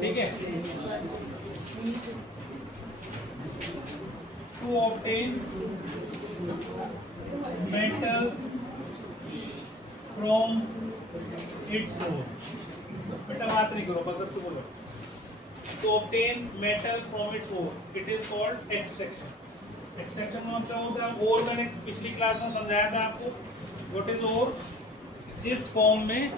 ठीक है। To obtain metal from its ore, बेटा बात नहीं करो, बस अब बोलो। To obtain metal from its ore, it is called extraction. Extraction का मतलब होता है ओर, मैंने पिछली क्लास में समझाया था आपको। What is ore? जिस फॉर्म में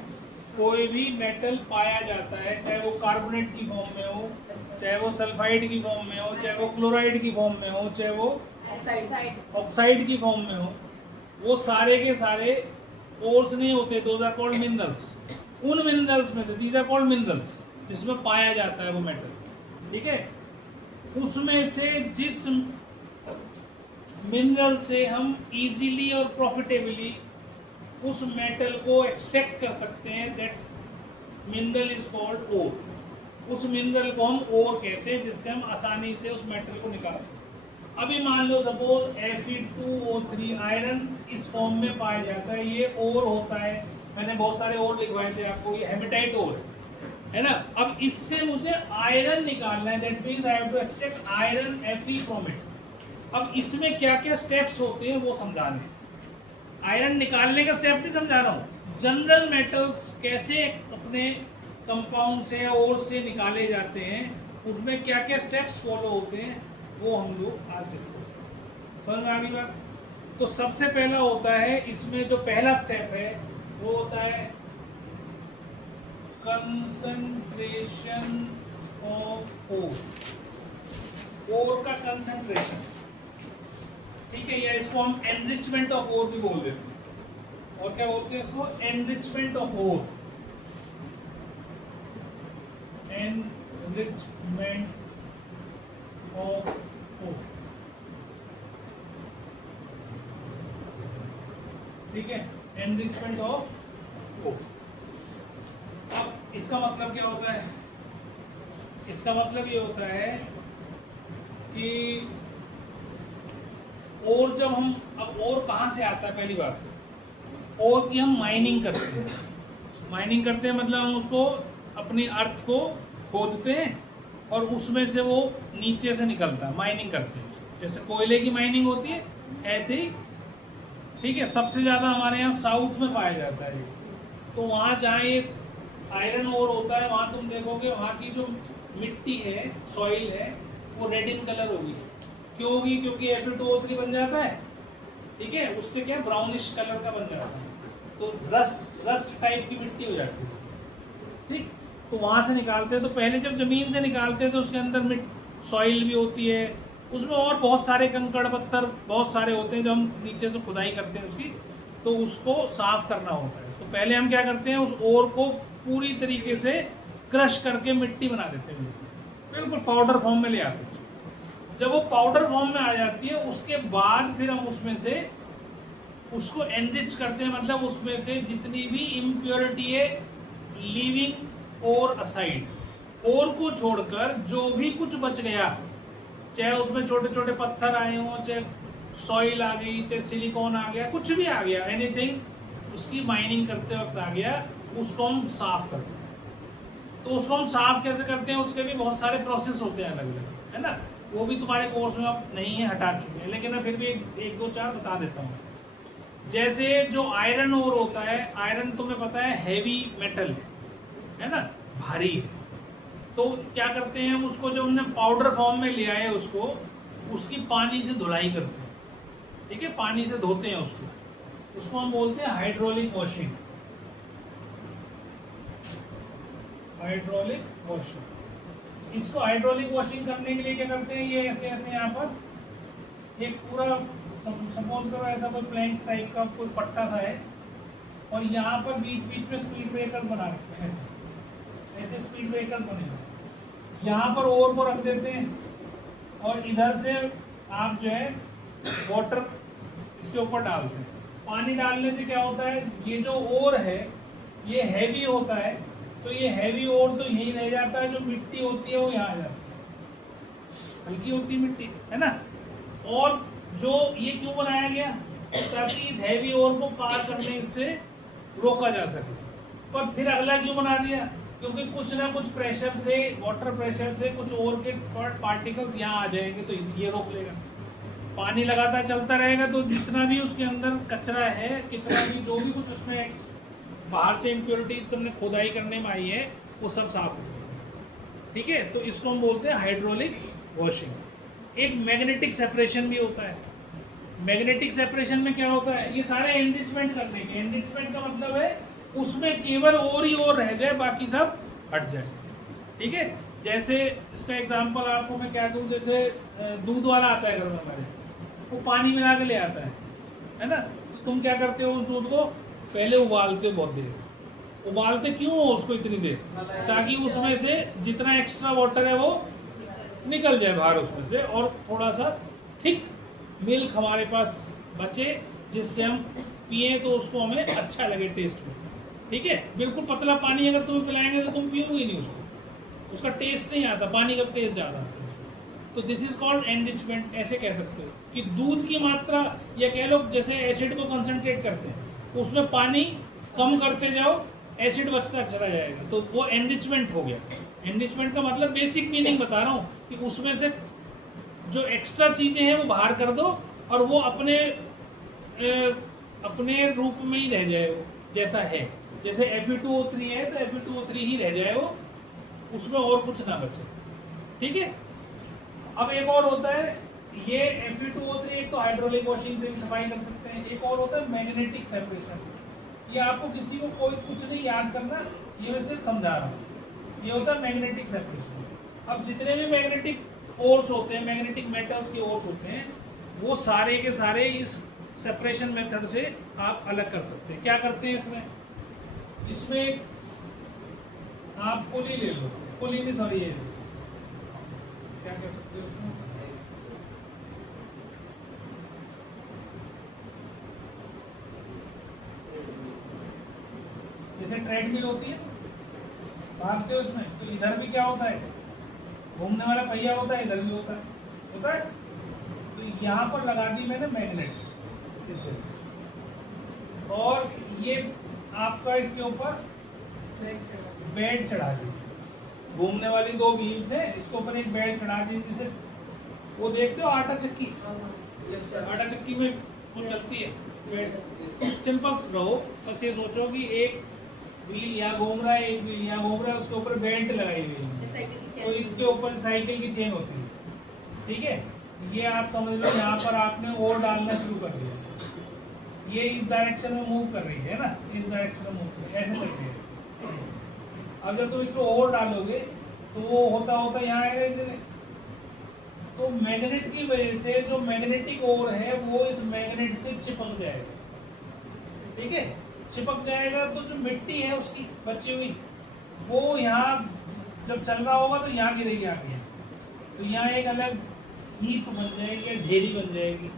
कोई भी मेटल पाया जाता है, चाहे वो कार्बोनेट की फॉर्म में हो, चाहे वो सल्फाइड की फॉर्म में हो, चाहे वो क्लोराइड की फॉर्म में हो, चाहे वो ऑक्साइड की फॉर्म में हो, वो सारे के सारे ओर्स नहीं होते, दोज आर कॉल्ड मिनरल्स। उन मिनरल्स में से, दीज आर कॉल्ड मिनरल्स, जिसमें पाया जाता है वो मेटल, ठीक है। उसमें से जिस मिनरल से हम इजीली और प्रॉफिटेबली उस मेटल को एक्सट्रैक्ट कर सकते हैं, दैट मिनरल इज कॉल्ड ओर। उस मिनरल को हम ओर कहते हैं, जिससे हम आसानी से उस मेटल को निकाल सकते हैं। अभी मान लो सपोज Fe2O3 आयरन इस फॉर्म में पाया जाता है, ये ओर होता है। मैंने बहुत सारे ओर लिखवाए थे आपको, ये हेमेटाइट ओर है ना। अब इससे मुझे आयरन निकालना है, that means I have to extract iron Fe from it. अब इसमें क्या क्या स्टेप्स होते हैं वो समझाने, आयरन निकालने का स्टेप नहीं समझा रहा हूँ। जनरल मेटल्स कैसे अपने कंपाउंड से या ओर से निकाले जाते हैं, उसमें क्या क्या स्टेप्स फॉलो होते हैं, वो हम लोग आज डिस्कस करेंगे। समझ में आ गई बात? तो सबसे पहला होता है, इसमें जो पहला स्टेप है वो होता है कंसंट्रेशन ऑफ ओर। ओर का कंसंट्रेशन, ठीक है, या इसको हम एनरिचमेंट ऑफ ओर भी बोल देते हैं। और क्या बोलते हैं इसको? Enrichment of ore. Enrichment of ore, ठीक है, एनरिचमेंट ऑफ ओर। अब इसका मतलब क्या होता है? इसका मतलब ये होता है कि और जब हम, अब और कहाँ से आता है? पहली बात और की हम माइनिंग करते हैं। माइनिंग करते हैं मतलब हम उसको अपनी अर्थ को खोदते हैं और उसमें से वो नीचे से निकलता है, माइनिंग करते हैं उसको। जैसे कोयले की माइनिंग होती है ऐसे ही, ठीक है। सबसे ज़्यादा हमारे यहाँ साउथ में पाया जाता है। तो वहाँ जहाँ ये आयरन ओर होता है, वहाँ तुम देखोगे वहाँ की जो मिट्टी है, सॉइल है, वो रेड इन कलर होगी। क्यों होगी? क्योंकि Fe2O3 बन जाता है, ठीक है, उससे क्या ब्राउनिश कलर का बन जाता है, तो रस्ट टाइप की मिट्टी हो जाती है, ठीक। तो वहाँ से निकालते हैं। तो पहले जब ज़मीन से निकालते हैं तो उसके अंदर सॉइल भी होती है, उसमें और बहुत सारे कंकड़ पत्थर बहुत सारे होते हैं। जब हम नीचे से खुदाई करते हैं उसकी, तो उसको साफ करना होता है। तो पहले हम क्या करते हैं, उस ओर को पूरी तरीके से क्रश करके मिट्टी बना देते हैं, बिल्कुल पाउडर फॉर्म में ले आते हैं। जब वो पाउडर फॉर्म में आ जाती है, उसके बाद फिर हम उसमें से उसको एनरिच करते हैं, मतलब उसमें से जितनी भी इम्प्योरिटी है, लीविंग और असाइड, और को छोड़कर जो भी कुछ बच गया, चाहे उसमें छोटे छोटे पत्थर आए हों, चाहे सॉइल आ गई, चाहे सिलिकॉन आ गया, कुछ भी आ गया, एनीथिंग उसकी माइनिंग करते वक्त आ गया, उसको हम साफ करते हैं। तो उसको हम साफ कैसे करते हैं? उसके भी बहुत सारे प्रोसेस होते हैं अलग अलग, है ना। वो भी तुम्हारे कोर्स में अब नहीं है, हटा चुके हैं, लेकिन मैं फिर भी एक दो चार बता देता हूँ। जैसे जो आयरन ओर होता है, आयरन तुम्हें पता है हैवी मेटल है ना, भारी है। तो क्या करते हैं हम उसको, जब हमने पाउडर फॉर्म में ले आए उसको, उसकी पानी से धुलाई करते हैं, ठीक है, पानी से धोते हैं उसको हम बोलते हैं हाइड्रोलिक वॉशिंग। Hydraulic washing. इसको हाइड्रोलिक वॉशिंग करने के लिए क्या करते हैं, ये ऐसे ऐसे यहाँ पर एक पूरा, सपोज करो ऐसा कोई प्लैंक टाइप का कोई पट्टा सा है, और यहाँ पर बीच बीच में स्पीड ब्रेकर बना रखते हैं, ऐसे ऐसे स्पीड ब्रेकर बने। यहाँ पर ओर को रख देते हैं, और इधर से आप जो है वाटर इसके ऊपर डालते हैं। पानी डालने से क्या होता है, ये जो ओर है ये हैवी होता है, तो ये हैवी ओर तो यहीं रह जाता है, जो मिट्टी होती है वो यहाँ आ जाती है, हल्की होती है मिट्टी, है ना। और जो ये क्यों बनाया गया, ताकि इस हैवी ओर को पार करने से रोका जा सके। पर फिर अगला क्यों बना दिया, क्योंकि कुछ ना कुछ प्रेशर से, वाटर प्रेशर से कुछ और के पार्टिकल्स यहाँ आ जाएंगे तो ये रोक लेगा। पानी लगातार चलता रहेगा तो जितना भी उसके अंदर कचरा है, कितना भी जो भी कुछ उसमें बाहर से इम्प्योरिटीज तुमने खुदाई करने में आई है वो सब साफ हो जाएगा। ठीक है, तो इसको हम बोलते हैं हाइड्रोलिक वॉशिंग। एक मैग्नेटिक सेपरेशन भी होता है। मैग्नेटिक सेपरेशन में क्या होता है, ये सारे एनरिचमेंट करने के, एनरिचमेंट का मतलब है उसमें केवल और ही और रह जाए, बाकी सब हट जाए। ठीक है, जैसे इसका एग्जांपल आपको मैं क्या दूं, जैसे दूध वाला आता है घर में हमारे, वो पानी मिला के ले आता है ना। तो तुम क्या करते हो, उस दूध को पहले उबालते हो बहुत देर। उबालते क्यों हो उसको इतनी देर, ताकि उसमें से जितना एक्स्ट्रा वाटर है वो निकल जाए बाहर उसमें से, और थोड़ा सा थिक मिल्क हमारे पास बचे, जिससे हम पिए तो उसको हमें अच्छा लगे टेस्ट में। ठीक है, बिल्कुल पतला पानी अगर तुम्हें पिलाएंगे तो तुम पियोगे नहीं उसको, उसका टेस्ट नहीं आता, पानी का टेस्ट ज़्यादा आता है। तो दिस इज कॉल्ड एनरिचमेंट। ऐसे कह सकते हो कि दूध की मात्रा, या कह लो जैसे एसिड को कंसंट्रेट करते हैं, उसमें पानी कम करते जाओ, एसिड बचता चला जाएगा, तो वो एनरिचमेंट हो गया। एनरिचमेंट का मतलब बेसिक मीनिंग बता रहा हूँ कि उसमें से जो एक्स्ट्रा चीज़ें हैं वो बाहर कर दो, और वो अपने रूप में ही रह जाए वो जैसा है। जैसे Fe2O3 है तो Fe2O3 ही रह जाए वो, उसमें और कुछ ना बचे। ठीक है, अब एक और होता है, ये Fe2O3 एक तो हाइड्रोलिक वॉशिंग से भी सफाई कर सकते हैं, एक और होता है मैग्नेटिक सेपरेशन। ये आपको किसी को कोई कुछ नहीं याद करना, ये मैं सिर्फ समझा रहा हूँ। ये होता है मैग्नेटिक सेपरेशन। अब जितने भी मैग्नेटिक ओर्स होते हैं, मैग्नेटिक मेटल्स के ओर्स होते हैं, वो सारे के सारे इस सेपरेशन मेथड से आप अलग कर सकते हैं। क्या करते हैं इसमें आप पुली ले लो, पुली नहीं सॉरी, ये क्या कह सकते हो उसमें, जैसे ट्रेडमिल होती है, भागते हो उसमें, तो इधर भी क्या होता है, घूमने वाला पहिया होता है, इधर भी होता है। तो यहाँ पर लगा दी मैंने मैग्नेट इसे, और ये आपका इसके ऊपर बेल्ट चढ़ा दी, घूमने वाली 2 व्हील्स है, इसके ऊपर एक बेल्ट चढ़ा दी, जिसे वो देखते हो आटा चक्की, आटा चक्की में वो चलती है बेल्ट। सिंपल रहो, बस ये सोचो कि एक व्हील यहाँ घूम रहा है, एक व्हील यहाँ घूम रहा है, उसके ऊपर बेल्ट लगाई हुई है, तो इसके ऊपर साइकिल की चेन होती है। ठीक है, ये आप समझ लो यहाँ पर आपने और डालना शुरू कर दिया, ये इस डायरेक्शन में मूव कर रही है ना, इस डायरेक्शन में मूव कर रही है, ऐसे करते हैं। अब जब तुम इसको और डालोगे तो वो होता होता यहाँ आएगा इसे, तो मैग्नेट की वजह से जो मैग्नेटिक ओर है वो इस मैग्नेट से चिपक जाएगा। ठीक है, चिपक जाएगा तो जो मिट्टी है उसकी बची हुई, वो यहाँ जब चल रहा होगा तो यहाँ गिरेगी आगे, तो यहाँ एक अलग हीप बन जाएगी या ढेरी बन जाएगी।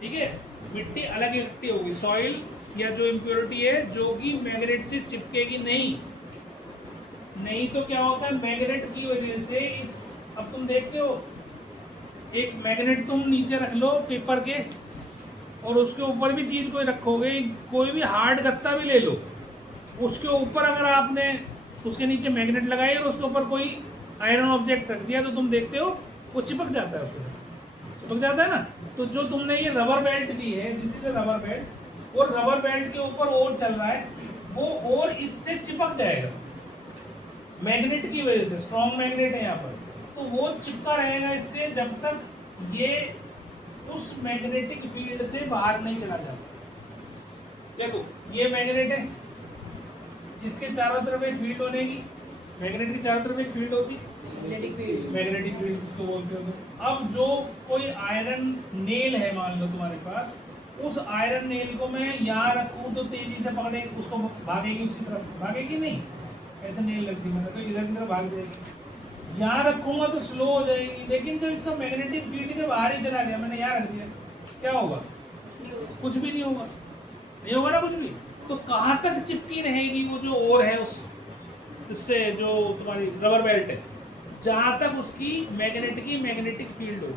ठीक है, मिट्टी अलग इकट्ठी होगी, सॉइल या जो इम्प्योरिटी है जो कि मैग्नेट से चिपकेगी नहीं तो क्या होता है, मैग्नेट की वजह से इस, अब तुम देखते हो एक मैग्नेट तुम नीचे रख लो पेपर के, और उसके ऊपर भी चीज़ कोई रखोगे, कोई भी हार्ड गत्ता भी ले लो, उसके ऊपर अगर आपने उसके नीचे मैग्नेट लगाई और उसके ऊपर कोई आयरन ऑब्जेक्ट रख दिया, तो तुम देखते हो वो चिपक जाता है, उसके साथ चिपक जाता है ना। तो जो तुमने ये रबर बेल्ट दी है, this is a rubber belt, और रबर बेल्ट के ऊपर और चल रहा है, वो और इससे चिपक जाएगा मैग्नेट की वजह से, स्ट्रॉन्ग मैग्नेट है यहाँ पर, तो वो चिपका रहेगा इससे जब तक ये उस मैग्नेटिक फील्ड से बाहर नहीं चला जाता। देखो ये मैग्नेट है, इसके चारों तरफ एक फील्ड बनेगी, मैग्नेट के चारों तरफ एक फील्ड होती है, मैग्नेटिक फील्ड जिसको बोलते हो। अब जो कोई आयरन नेल है मान लो तुम्हारे पास, उस आयरन नेल को मैं यहाँ रखूँ तो तेजी से पकड़े उसको, भागेगी उसकी तरफ, भागेगी नहीं, ऐसे नेल रख दी मैंने तो इधर की तरफ भाग जाएगी। यहाँ रखूँगा तो स्लो हो जाएगी, लेकिन जब इसका मैग्नेटिक फील्ड के बाहर ही चला गया, मैंने यहाँ रख दिया, क्या होगा, कुछ भी नहीं होगा, नहीं होगा ना कुछ भी। तो कहाँ तक चिपकी रहेगी वो जो और है उस इससे, जो तुम्हारी रबर बेल्ट है, जहाँ तक उसकी मैग्नेटिक फील्ड हो,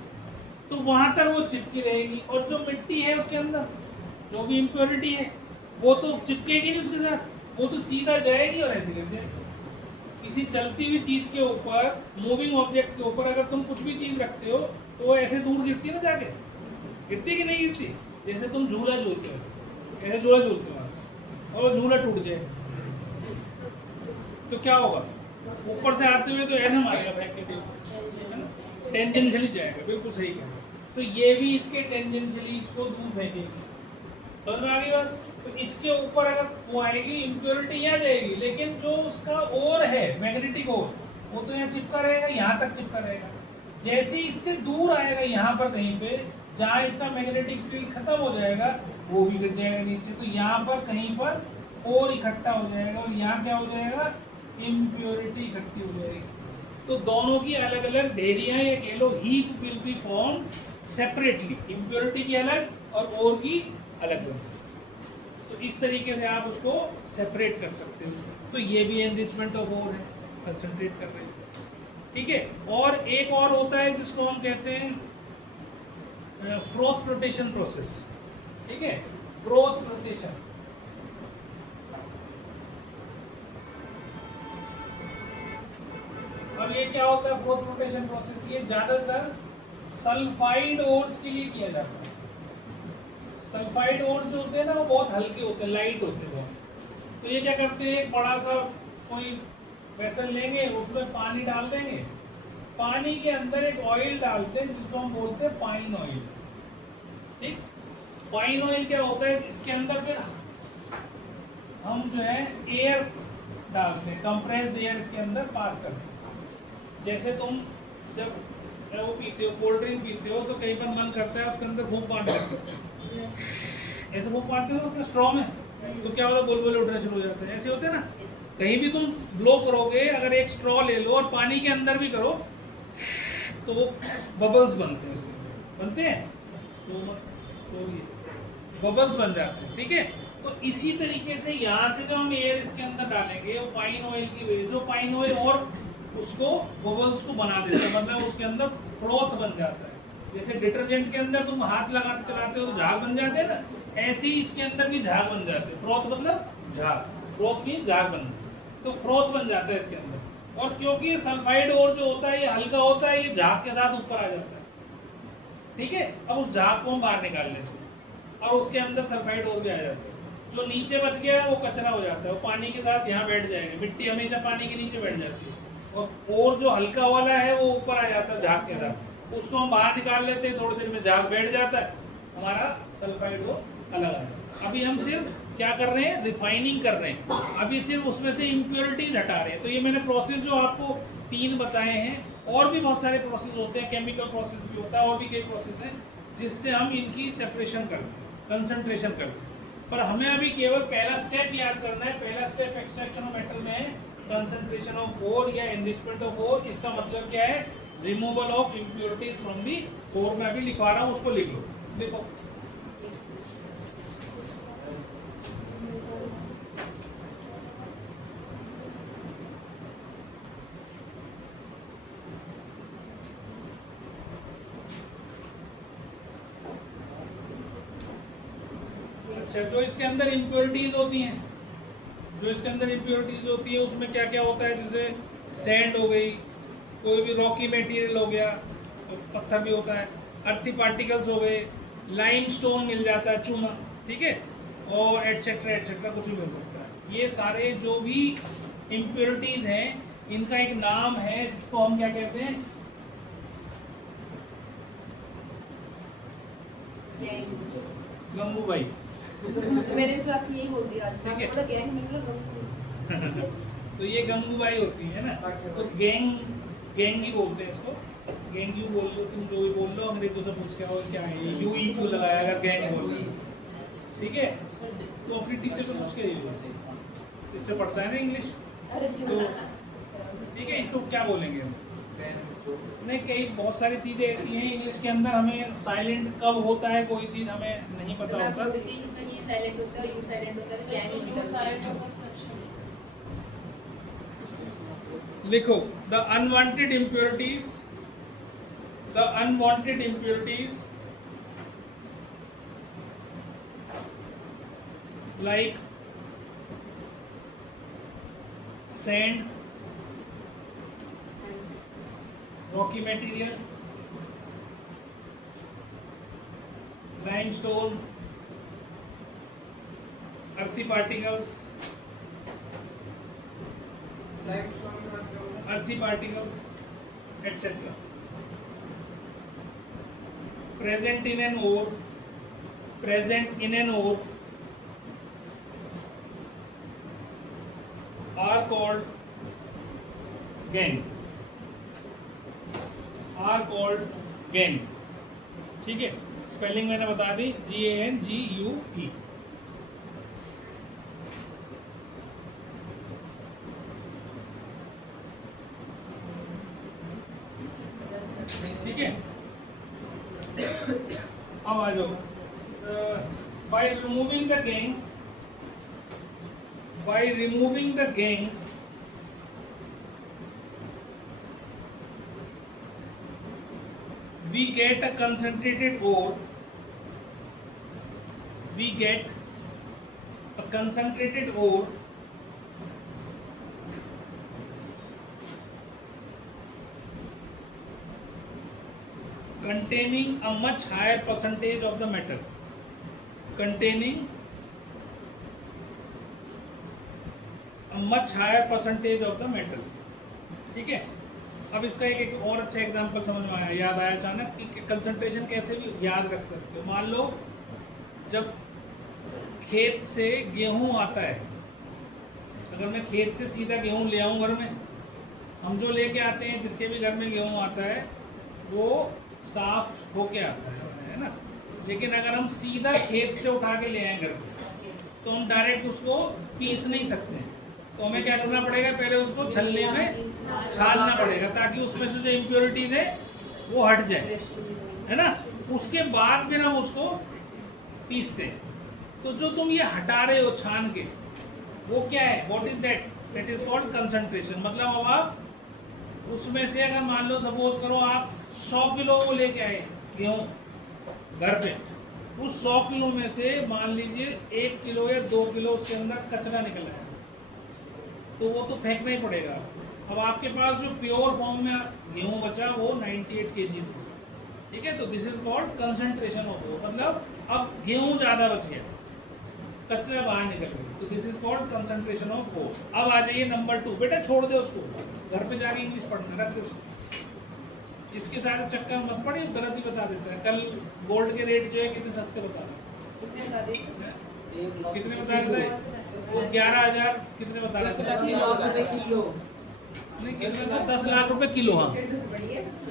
तो वहाँ तक वो चिपकी रहेगी। और जो मिट्टी है उसके अंदर, जो भी इम्प्योरिटी है, वो तो चिपकेगी नहीं उसके साथ, वो तो सीधा जाएगी और ऐसे कर जाएगी। किसी चलती हुई चीज के ऊपर, मूविंग ऑब्जेक्ट के ऊपर अगर तुम कुछ भी चीज रखते हो तो वो ऐसे दूर गिरती है ना जाके, गिरती कि नहीं गिरती? जैसे तुम झूला झूलते हो ऐसे झूला झूलते हो और वो झूला टूट जाए तो क्या होगा? ऊपर से आते हुए तो ऐसे मारेगा फेंक के, तो टेंजेंशियली जाएगा। बिल्कुल सही कहा। तो ये भी इसके टेंजेंशियली इसको दूर फेंकेगी। समझ में आ गई बात? तो इसके ऊपर अगर वो आएगी इम्प्योरिटी यहाँ जाएगी, लेकिन जो उसका ओर है मैग्नेटिक ओर वो तो यहाँ चिपका रहेगा, यहाँ तक चिपका रहेगा। जैसे इससे दूर आएगा यहाँ पर कहीं पे जहाँ इसका मैग्नेटिक फील्ड खत्म हो जाएगा वो भी गिर जाएगा नीचे। तो यहाँ पर कहीं पर और इकट्ठा हो जाएगा और यहाँ क्या हो जाएगा? इम्प्योरिटी इकट्ठी हो जाएगी। तो दोनों की अलग अलग ढेरियां या कह लो heap will be form separately, impurity की अलग और ओर की अलग बनेगी। तो इस तरीके से आप उसको सेपरेट कर सकते हो। तो ये भी एनरिचमेंट ऑफ ओर है, कंसंट्रेट कर रहे हैं। ठीक है। और एक और होता है जिसको हम कहते हैं फ्रोथ फ्लोटेशन प्रोसेस। ठीक है, फ्रोथ फ्लोटेशन। अब ये क्या होता है फ्रोथ फ्लोटेशन प्रोसेस? ये ज्यादातर सल्फाइड ओर्स के लिए किया जाता है। सल्फाइड ओर जो होते हैं ना वो बहुत हल्के होते हैं, लाइट होते हैं बहुत। तो ये क्या करते हैं, एक बड़ा सा कोई वेसल लेंगे, उसमें पानी डाल देंगे, पानी के अंदर एक ऑयल डालते हैं जिसको हम बोलते हैं पाइन ऑयल। ठीक, पाइन ऑयल क्या होता है, इसके अंदर फिर हम जो है एयर डालते हैं, कंप्रेस्ड एयर इसके अंदर पास करते हैं। जैसे तुम जब वो पीते हो, कोल्ड ड्रिंक पीते हो, तो कई बार मन करता है उसके अंदर फूंक मारते हो, ऐसे फूंक मारते हो उसमें स्ट्रॉ में, तो क्या होता है बुलबुले उठने शुरू हो जाते हैं। ऐसे होते हैं ना। कहीं भी तुम ब्लो करोगे, अगर एक स्ट्रॉ ले लो और पानी के अंदर भी करो तो वो बबल्स बनते हैं, उसके बनते हैं, तो ये बबल्स बन जाते हैं। ठीक है। तो इसी तरीके से यहाँ से जब हम एयर इसके अंदर डालेंगे वो पाइन ऑयल की वजह से, वो पाइन ऑयल और उसको बबल्स को बना देता है, मतलब उसके अंदर फ्रोथ बन जाता है। जैसे डिटर्जेंट के अंदर तुम हाथ लगा के चलाते हो तो झाग बन जाते हैं ना, ऐसे ही इसके अंदर भी झाग बन जाते हैं। फ्रोथ मतलब झाग, फ्रोथ मीन्स झाग बनना, तो फ्रोथ बन जाता है इसके अंदर। और क्योंकि ये सल्फाइड और जो होता है ये हल्का होता है, ये झाग के साथ ऊपर आ जाता है। ठीक है। अब उस झाग को हम बाहर निकाल लेते हैं और उसके अंदर सल्फाइड और भी आ जाते हैं। जो नीचे बच गया वो कचरा हो जाता है, वो पानी के साथ यहाँ बैठ जाएगा। मिट्टी हमेशा पानी के नीचे बैठ जाती है और जो हल्का वाला है वो ऊपर आ जाता है झाग के साथ, उसको हम बाहर निकाल लेते हैं, थोड़ी देर में झाग बैठ जाता है, हमारा सल्फाइड वो अलग आ जाता है। अभी हम सिर्फ क्या कर रहे हैं, रिफाइनिंग कर रहे हैं, अभी सिर्फ उसमें से इम्प्योरिटीज हटा रहे हैं। तो ये मैंने प्रोसेस जो आपको 3 बताए हैं, और भी बहुत सारे प्रोसेस होते हैं, केमिकल प्रोसेस भी होता है, और भी कई प्रोसेस हैं जिससे हम इनकी सेपरेशन करते हैं, कंसंट्रेशन करते हैं। पर हमें अभी केवल पहला स्टेप याद करना है। पहला स्टेप एक्सट्रैक्शन ऑफ मेटल में है कंसंट्रेशन ऑफ ओर या एनरिचमेंट ऑफ ओर। इसका मतलब क्या है, removal of impurities from the ore. मैं अभी लिखवा रहा हूँ, उसको लिख लो। देखो अच्छा, जो इसके अंदर इम्प्योरिटीज होती हैं, जो इसके अंदर इम्प्योरिटीज होती है उसमें क्या क्या होता है, जैसे सैंड हो गई, कोई भी रॉकी मटेरियल हो गया, पत्थर भी होता है, अर्थी पार्टिकल्स हो गए, लाइमस्टोन मिल जाता है, चूना, ठीक है, और एटसेट्रा एटसेट्रा कुछ भी मिल सकता है। ये सारे जो भी इम्प्योरिटीज हैं इनका एक नाम है जिसको हम क्या कहते हैं, गंगूबाई। मेरे भी क्लास में यही बोल दिया आज। ठीक है। थोड़ा गैंग में मतलब गंगू। तो ये गंगूबाई होती है ना, तो गैंगी बोलते हैं इसको, गैंगी बोल लो, तुम जो भी बोल लो, अंग्रेजों से पूछ के आओ क्या है ये, यू ई क्यों लगाया अगर गैंग बोल रहे हो। ठीक है, तो अपनी टीचर से पूछ के आइए, इससे पढ़ता है ना इंग्लिश, तो ठीक है, इसको क्या बोलेंगे हम? नहीं, कई बहुत सारी चीज़ें ऐसी हैं इंग्लिश के अंदर, हमें साइलेंट कब होता है कोई चीज़ हमें नहीं पता होता। ये साइलेंट होता है और यू साइलेंट होता है, गैंग लिखो the unwanted impurities like sand, Rocky material, limestone, earthy particles, earthy particles, etc. Present in an ore are called gangue. ठीक है, स्पेलिंग मैंने बता दी, GANGUE. ठीक है, अब आ जाओ. By removing the gangue, we get a concentrated ore. Containing a much higher percentage of the metal. ठीक है, अब इसका एक और अच्छा एग्जांपल समझ में आया, याद आया अचानक कि कंसंट्रेशन कैसे भी याद रख सकते हो. मान लो जब खेत से गेहूं आता है, अगर मैं खेत से सीधा गेहूं ले आऊं घर में, हम जो लेके आते हैं जिसके भी घर में गेहूं आता है वो साफ होके आता है ना. लेकिन अगर हम सीधा खेत से उठा के ले आए घर पे तो हम डायरेक्ट उसको पीस नहीं सकते, तो हमें क्या करना पड़ेगा, पहले उसको छलने में छानना पड़ेगा ताकि उसमें से जो इम्प्योरिटीज है वो हट जाए, है ना. उसके बाद फिर हम उसको पीसते हैं. तो जो तुम ये हटा रहे हो छान के, वो क्या है, what is that is called concentration. मतलब अब आप उसमें से अगर मान लो सपोज करो आप 100 किलो वो लेके आए गेहूँ घर पे, उस 100 किलो में से मान लीजिए 1 किलो या 2 किलो उसके अंदर कचरा निकल आया, तो वो तो फेंकना ही पड़ेगा. अब आपके पास जो प्योर फॉर्म में गेहूँ बचा वो 98 kg बचा. ठीक है, तो this is called concentration of ore. मतलब अब गेहूँ ज़्यादा बच गया, कचरा बाहर निकल गया, तो this is called concentration of ore. अब आ जाइए नंबर 2. बेटा छोड़ दे उसको, घर पे जाके इंग्लिश पढ़ना, रख दे उसको. इसके साथ चक्कर मत पड़े, गलत ही बता देता है. कल गोल्ड के रेट जो है कितने सस्ते बता रहे, कितने बता रहे थे वो, 11,000 कितने बता रहे थे, नहीं कितने, 10 लाख रुपए किलो. हाँ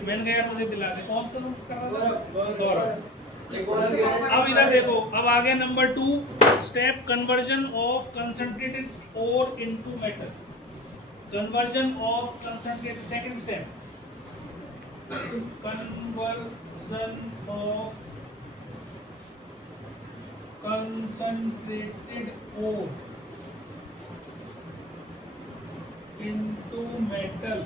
मैंने गया मुझे दिला के, कौन सा लोग कर रहा था. अब इधर देखो, अब आ गया number 2 step, conversion of concentrated ore into metal. Conversion of concentrated, second step, conversion of concentrated ore into metal.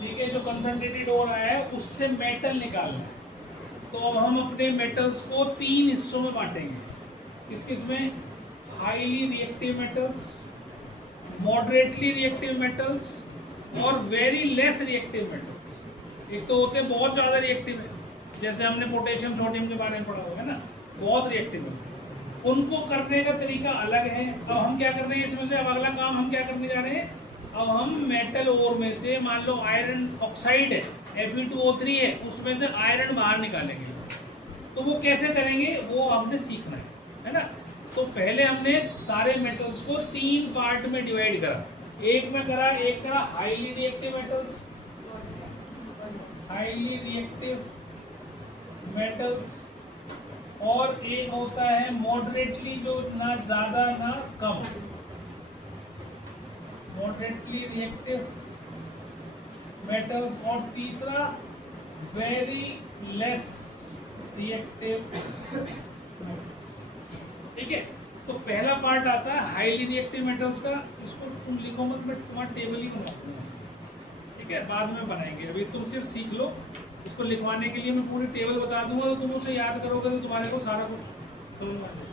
ठीक है, जो कंसंट्रेटेड ओर आया है उससे मेटल निकालना है. तो अब हम अपने मेटल्स को 3 हिस्सों में बांटेंगे. किस किस में, highly reactive metals, moderately reactive metals और वेरी लेस रिएक्टिव मेटल्स. एक तो होते हैं बहुत ज़्यादा रिएक्टिव है, जैसे हमने पोटेशियम सोडियम के बारे में पढ़ा होगा ना, बहुत रिएक्टिव है. उनको करने का तरीका अलग है. अब हम क्या कर रहे हैं इसमें से, अब अगला काम हम क्या करने जा रहे हैं, अब हम मेटल ओर में से मान लो आयरन ऑक्साइड है, Fe2O3 है, उसमें से आयरन बाहर निकालेंगे. तो वो कैसे करेंगे वो हमने सीखना है ना. तो पहले हमने सारे मेटल्स को 3 पार्ट में डिवाइड करा. एक करा हाईली रिएक्टिव मेटल्स, और एक होता है मॉडरेटली, जो ना ज्यादा ना कम, मॉडरेटली रिएक्टिव मेटल्स, और तीसरा वेरी लेस रिएक्टिव. ठीक है, तो पहला पार्ट आता है हाईली रिएक्टिव मेटल्स का. इसको तुम लिखो मत, मैं तुम्हारा टेबल ही बना दूंगा. ठीक है, बाद में बनाएंगे, अभी तुम सिर्फ सीख लो. इसको लिखवाने के लिए मैं पूरी टेबल बता दूंगा, तो तुम उसे याद करोगे तो तुम्हारे को सारा कुछ समझ में आ जाएगा.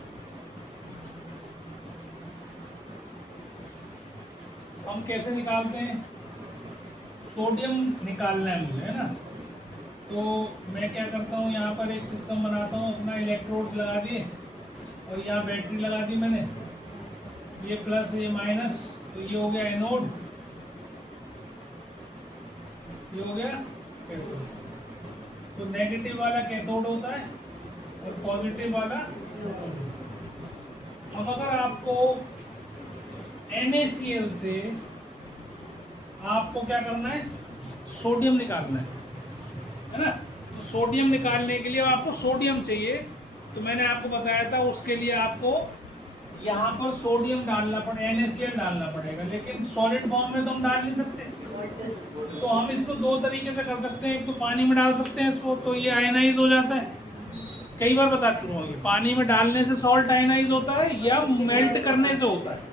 हम कैसे निकालते हैं, सोडियम निकालना है मुझे, है ना। तो मैं क्या करता हूँ, यहाँ पर एक सिस्टम बनाता हूँ, अपना इलेक्ट्रोड्स लगा दिए और यहाँ बैटरी लगा दी मैंने, ये प्लस ये माइनस, तो ये हो गया एनोड, ये हो गया कैथोड। तो नेगेटिव वाला कैथोड होता है और पॉजिटिव वाला एनोड। अब अगर आपको NaCl से आपको क्या करना है, सोडियम निकालना है ना। तो सोडियम निकालने के लिए आपको सोडियम चाहिए, तो मैंने आपको बताया था उसके लिए आपको यहाँ पर सोडियम डालना पड़ेगा, NaCl डालना पड़ेगा, लेकिन सॉलिड फॉर्म में तो हम डाल नहीं सकते। तो हम इसको दो तरीके से कर सकते हैं, एक तो पानी में डाल सकते हैं इसको, तो ये आयनाइज हो जाता है, कई बार बता चुका हूँ, ये पानी में डालने से सॉल्ट आयनाइज होता है या मेल्ट करने से होता है।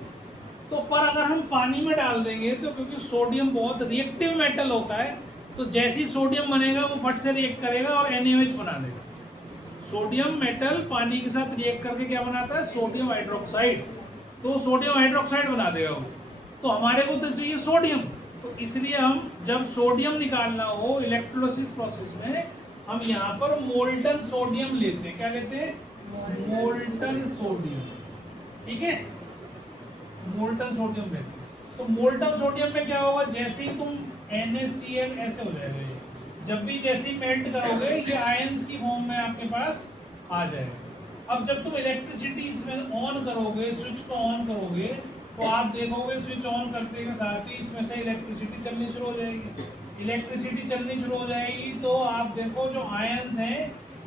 तो पर अगर हम पानी में डाल देंगे तो क्योंकि सोडियम बहुत रिएक्टिव मेटल होता है, तो जैसे ही सोडियम बनेगा वो फट से रिएक्ट करेगा और NaOH बना देगा। सोडियम मेटल पानी के साथ रिएक्ट करके क्या बनाता है, सोडियम हाइड्रोक्साइड, तो सोडियम हाइड्रोक्साइड बना देगा वो। तो हमारे को तो चाहिए सोडियम, तो इसलिए हम जब सोडियम निकालना हो इलेक्ट्रोलिसिस प्रोसेस में, हम यहाँ पर मोल्टन सोडियम लेते हैं। क्या लेते हैं, मोल्टन सोडियम, ठीक है, मोल्टन सोडियम लेते हैं। तो मोल्टन सोडियम में क्या होगा, जैसे ही तुम NaCl ऐसे हो जाएगा, ये जब भी जैसे ही मेल्ट करोगे ये आयंस की फॉर्म में आपके पास आ जाएगा। अब जब तुम इलेक्ट्रिसिटी इसमें ऑन करोगे, स्विच को ऑन करोगे, तो आप देखोगे स्विच ऑन करते के साथ ही इसमें से इलेक्ट्रिसिटी चलनी शुरू हो जाएगी। इलेक्ट्रिसिटी चलनी शुरू हो जाएगी तो आप देखो जो आयंस हैं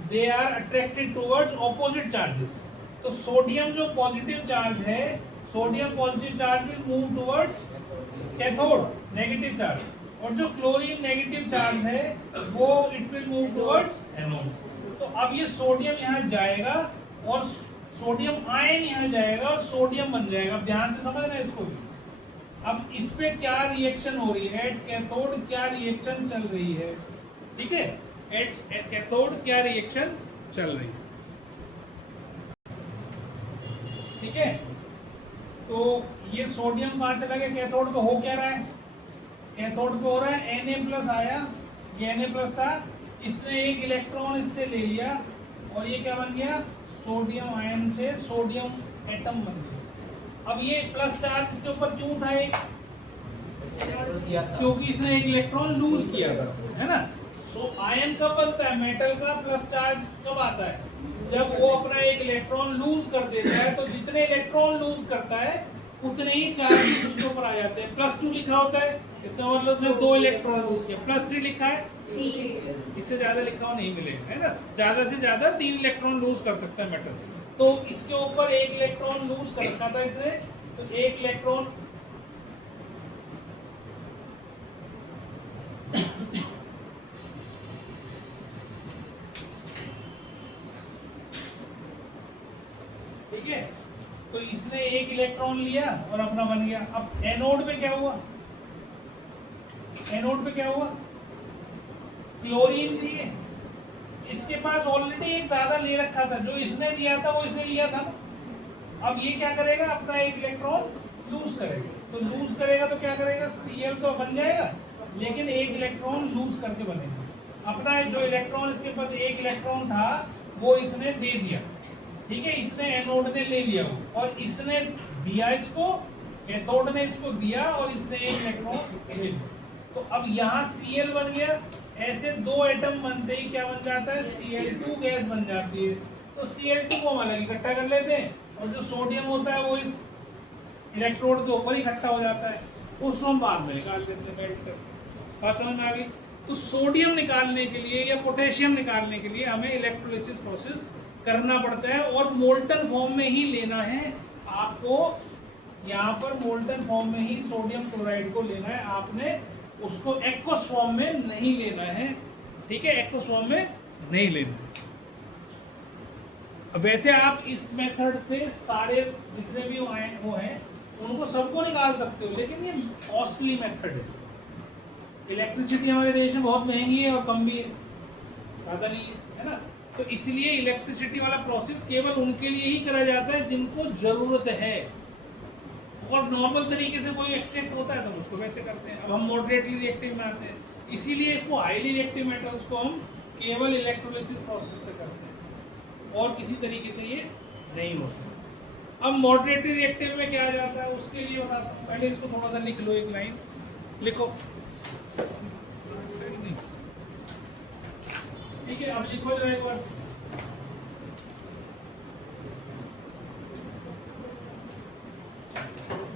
they are attracted towards opposite charges. तो सोडियम जो पॉजिटिव चार्ज है, sodium positive charge will move towards cathode negative charge, और जो क्लोरीन नेगेटिव चार्ज है वो it will move towards anode. तो अब ये सोडियम यहाँ जाएगा और सोडियम आयन यहाँ जाएगा और सोडियम बन जाएगा। अब ध्यान से समझना है इसको भी। अब इस पे क्या रिएक्शन हो रही है, एट कैथोड क्या रिएक्शन चल रही है, ठीक है, एट कैथोड क्या रिएक्शन चल रही है, ठीक है। तो ये सोडियम कहाँ चला गया, कैथोड पे हो क्या रहा है, कैथोड पे हो रहा है Na+ आया, ये Na+ था, इसने एक इलेक्ट्रॉन इससे ले लिया और ये क्या बन गया, सोडियम आयन से सोडियम एटम बन गया। अब ये प्लस चार्ज इसके ऊपर क्यों था, एक क्योंकि इसने एक इलेक्ट्रॉन लूज किया था, है ना। सो आयन कब बनता है, मेटल का प्लस चार्ज कब आता है, जब वो अपना एक इलेक्ट्रॉन लूज कर देता है। तो जितने इलेक्ट्रॉन लूज करता है उतने ही चार्ज उसके ऊपर आ जाते हैं। +2 लिखा होता है, इसका मतलब उसने 2 इलेक्ट्रॉन लूज किया। +3 लिखा है, इससे ज्यादा लिखा हुआ नहीं मिलेगा, है ना। ज्यादा से ज्यादा 3 इलेक्ट्रॉन लूज कर सकता है मेटल। तो इसके ऊपर 1 इलेक्ट्रॉन लूज कर रखा था इसने, तो 1 इलेक्ट्रॉन ठीक है। तो इसने 1 इलेक्ट्रॉन लिया और अपना बन गया। अब एनोड पे क्या हुआ, एनोड पे क्या हुआ, क्लोरीन लिए, इसके पास ऑलरेडी एक ज्यादा ले रखा था, जो इसने लिया था वो इसने लिया था। अब ये क्या करेगा, अपना 1 इलेक्ट्रॉन लूज करेगा। तो लूज करेगा तो क्या करेगा, Cl तो बन जाएगा, लेकिन 1 इलेक्ट्रॉन लूज करके बनेगा। अपना जो इलेक्ट्रॉन इसके पास 1 इलेक्ट्रॉन था वो इसने दे दिया, ठीक है, इसने एनोड ने ले लिया वो, और इसने दिया इसको, कैथोड ने इसको दिया और इसने 1 इलेक्ट्रॉन ले लिया। तो अब यहाँ Cl बन गया। ऐसे 2 एटम बनते ही क्या बन जाता है, Cl2 गैस बन जाती है। तो Cl2 को हम अलग इकट्ठा कर लेते हैं और जो सोडियम होता है वो इस इलेक्ट्रोड के ऊपर इकट्ठा हो जाता है, उसको हम बाद में निकाल लेते हैं मेल्ट करके। बात समझ में आ गई। तो सोडियम निकालने के लिए या पोटेशियम निकालने के लिए हमें इलेक्ट्रोलिसिस प्रोसेस करना पड़ता है और मोल्टन फॉर्म में ही लेना है आपको। यहाँ पर मोल्टन फॉर्म में ही सोडियम क्लोराइड को लेना है आपने, उसको एक्वस फॉर्म में नहीं लेना है, ठीक है, एक्वस फॉर्म में नहीं लेना है। वैसे आप इस मेथड से सारे जितने भी वो हैं उनको सबको निकाल सकते हो, लेकिन ये कॉस्टली मेथड है। इलेक्ट्रिसिटी हमारे देश में बहुत महंगी है और कम भी है, ज़्यादा नहीं है ना। तो इसलिए इलेक्ट्रिसिटी वाला प्रोसेस केवल उनके लिए ही करा जाता है जिनको ज़रूरत है। और नॉर्मल तरीके से कोई एक्सट्रैक्ट होता है तो उसको वैसे करते हैं। अब हम मॉडरेटली रिएक्टिव में आते हैं, इसीलिए इसको हाईली रिएक्टिव मेटल्स को हम केवल इलेक्ट्रोलिसिस प्रोसेस से करते हैं और किसी तरीके से ये नहीं हो सकता। अब मॉडरेटली रिएक्टिव में क्या आ जाता है उसके लिए बताता हूँ। पहले इसको थोड़ा सा लिख लो, एक लाइन लिखो, ठीक है। अब लिखो जरा एक बार,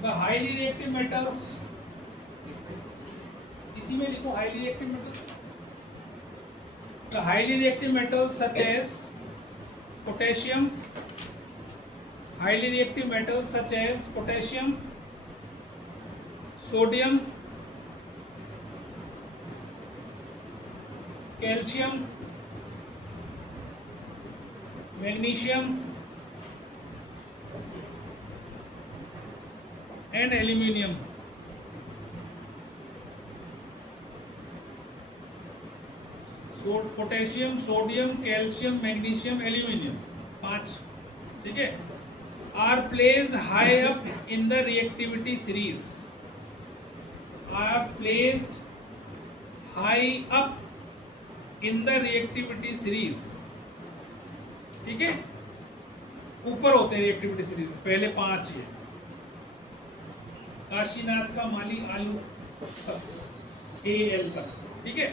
द हाईली रिएक्टिव मेटल्स, इसी में लिखो highly reactive metals. The highly reactive metals such as potassium, highly reactive metals such as potassium, sodium, calcium, magnesium and aluminium. So potassium, sodium, calcium, magnesium, aluminium, 5, ठीक है, are placed high up in the reactivity series, are placed high up in the reactivity series, ठीक है, ऊपर होते हैं reactivity series. पहले 5 है, काशीनाथ का, माली, आलू तक, AL तक, ठीक है।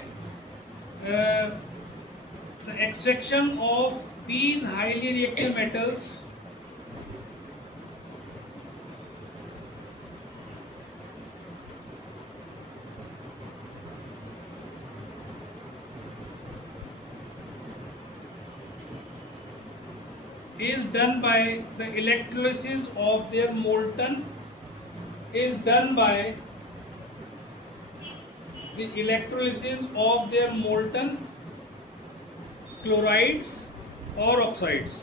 The extraction of these highly reactive metals is done by the electrolysis of their molten, is done by the electrolysis of their molten chlorides or oxides.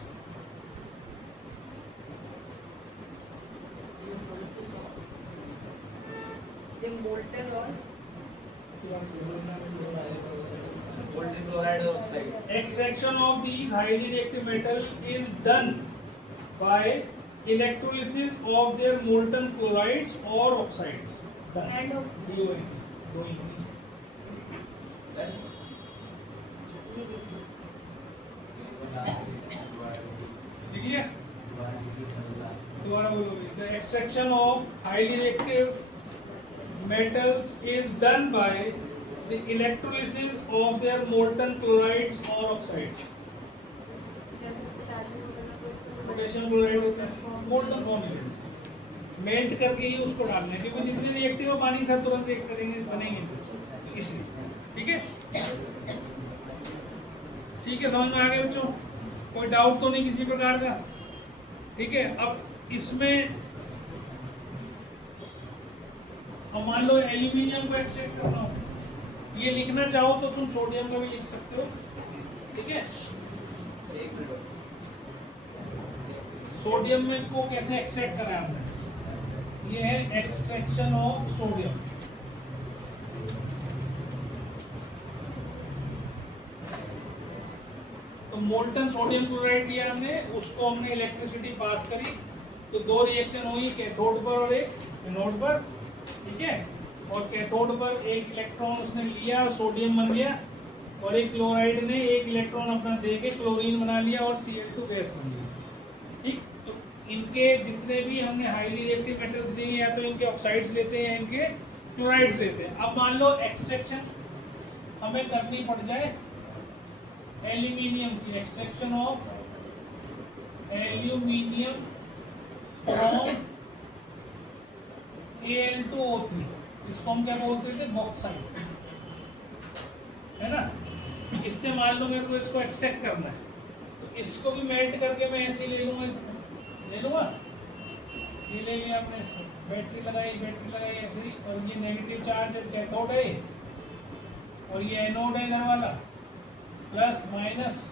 The molten or molten chloride or oxide. Extraction of these highly reactive metals is done by electrolysis of their molten chlorides or oxides. Done. and oxide. Doing. ठीक है, दोबारा बोलोगे। The extraction of highly reactive metals is done by the electrolysis of their molten chlorides or oxides. Potassium chloride होता है, molten form melt करके ही उसको डालना है, क्योंकि जितने रिएक्टिव हो पानी से तुरंत रिएक्ट करेंगे, बनेंगे, इसलिए, ठीक है। ठीक है, समझ में आ गया बच्चों? कोई डाउट तो नहीं किसी प्रकार का? ठीक है। अब इसमें अब मान लो एल्यूमिनियम को एक्सट्रैक्ट करना हो, ये लिखना चाहो तो तुम सोडियम का भी लिख सकते हो, ठीक है। एक मिनट बस। सोडियम में को कैसे एक्सट्रैक्ट करा है हमने, ये है एक्सट्रैक्शन ऑफ सोडियम। तो मोल्टन सोडियम क्लोराइड लिया हमने, उसको हमने इलेक्ट्रिसिटी पास करी, तो 2 रिएक्शन हुई, कैथोड पर और एक एनोड पर, ठीक है। और कैथोड पर एक इलेक्ट्रॉन उसने लिया और सोडियम बन गया, और एक क्लोराइड ने एक इलेक्ट्रॉन अपना दे के क्लोरीन बना लिया और Cl2 गैस बन गई, ठीक। तो इनके जितने भी हमने हाईली रिएक्टिव मेटल्स लिए, या तो इनके ऑक्साइड्स लेते हैं या इनके क्लोराइड्स लेते हैं। अब मान लो एक्सट्रैक्शन हमें करनी पड़ जाए एल्यूमिनियम की, extraction of aluminium from Al2O3, इसको हम क्या बोलते थे, बॉक्साइट, है ना। इससे मान लो मेरे को इसको एक्सट्रैक्ट करना है, तो इसको भी मेल्ट करके मैं ऐसे ही ले लूँगा, इसको ले लूँगा, ये ले लिया आपने, इसको बैटरी लगाई ऐसे ही, और ये नेगेटिव चार्ज है, कैथोड है, और ये एनोड है इधर वाला, प्लस माइनस,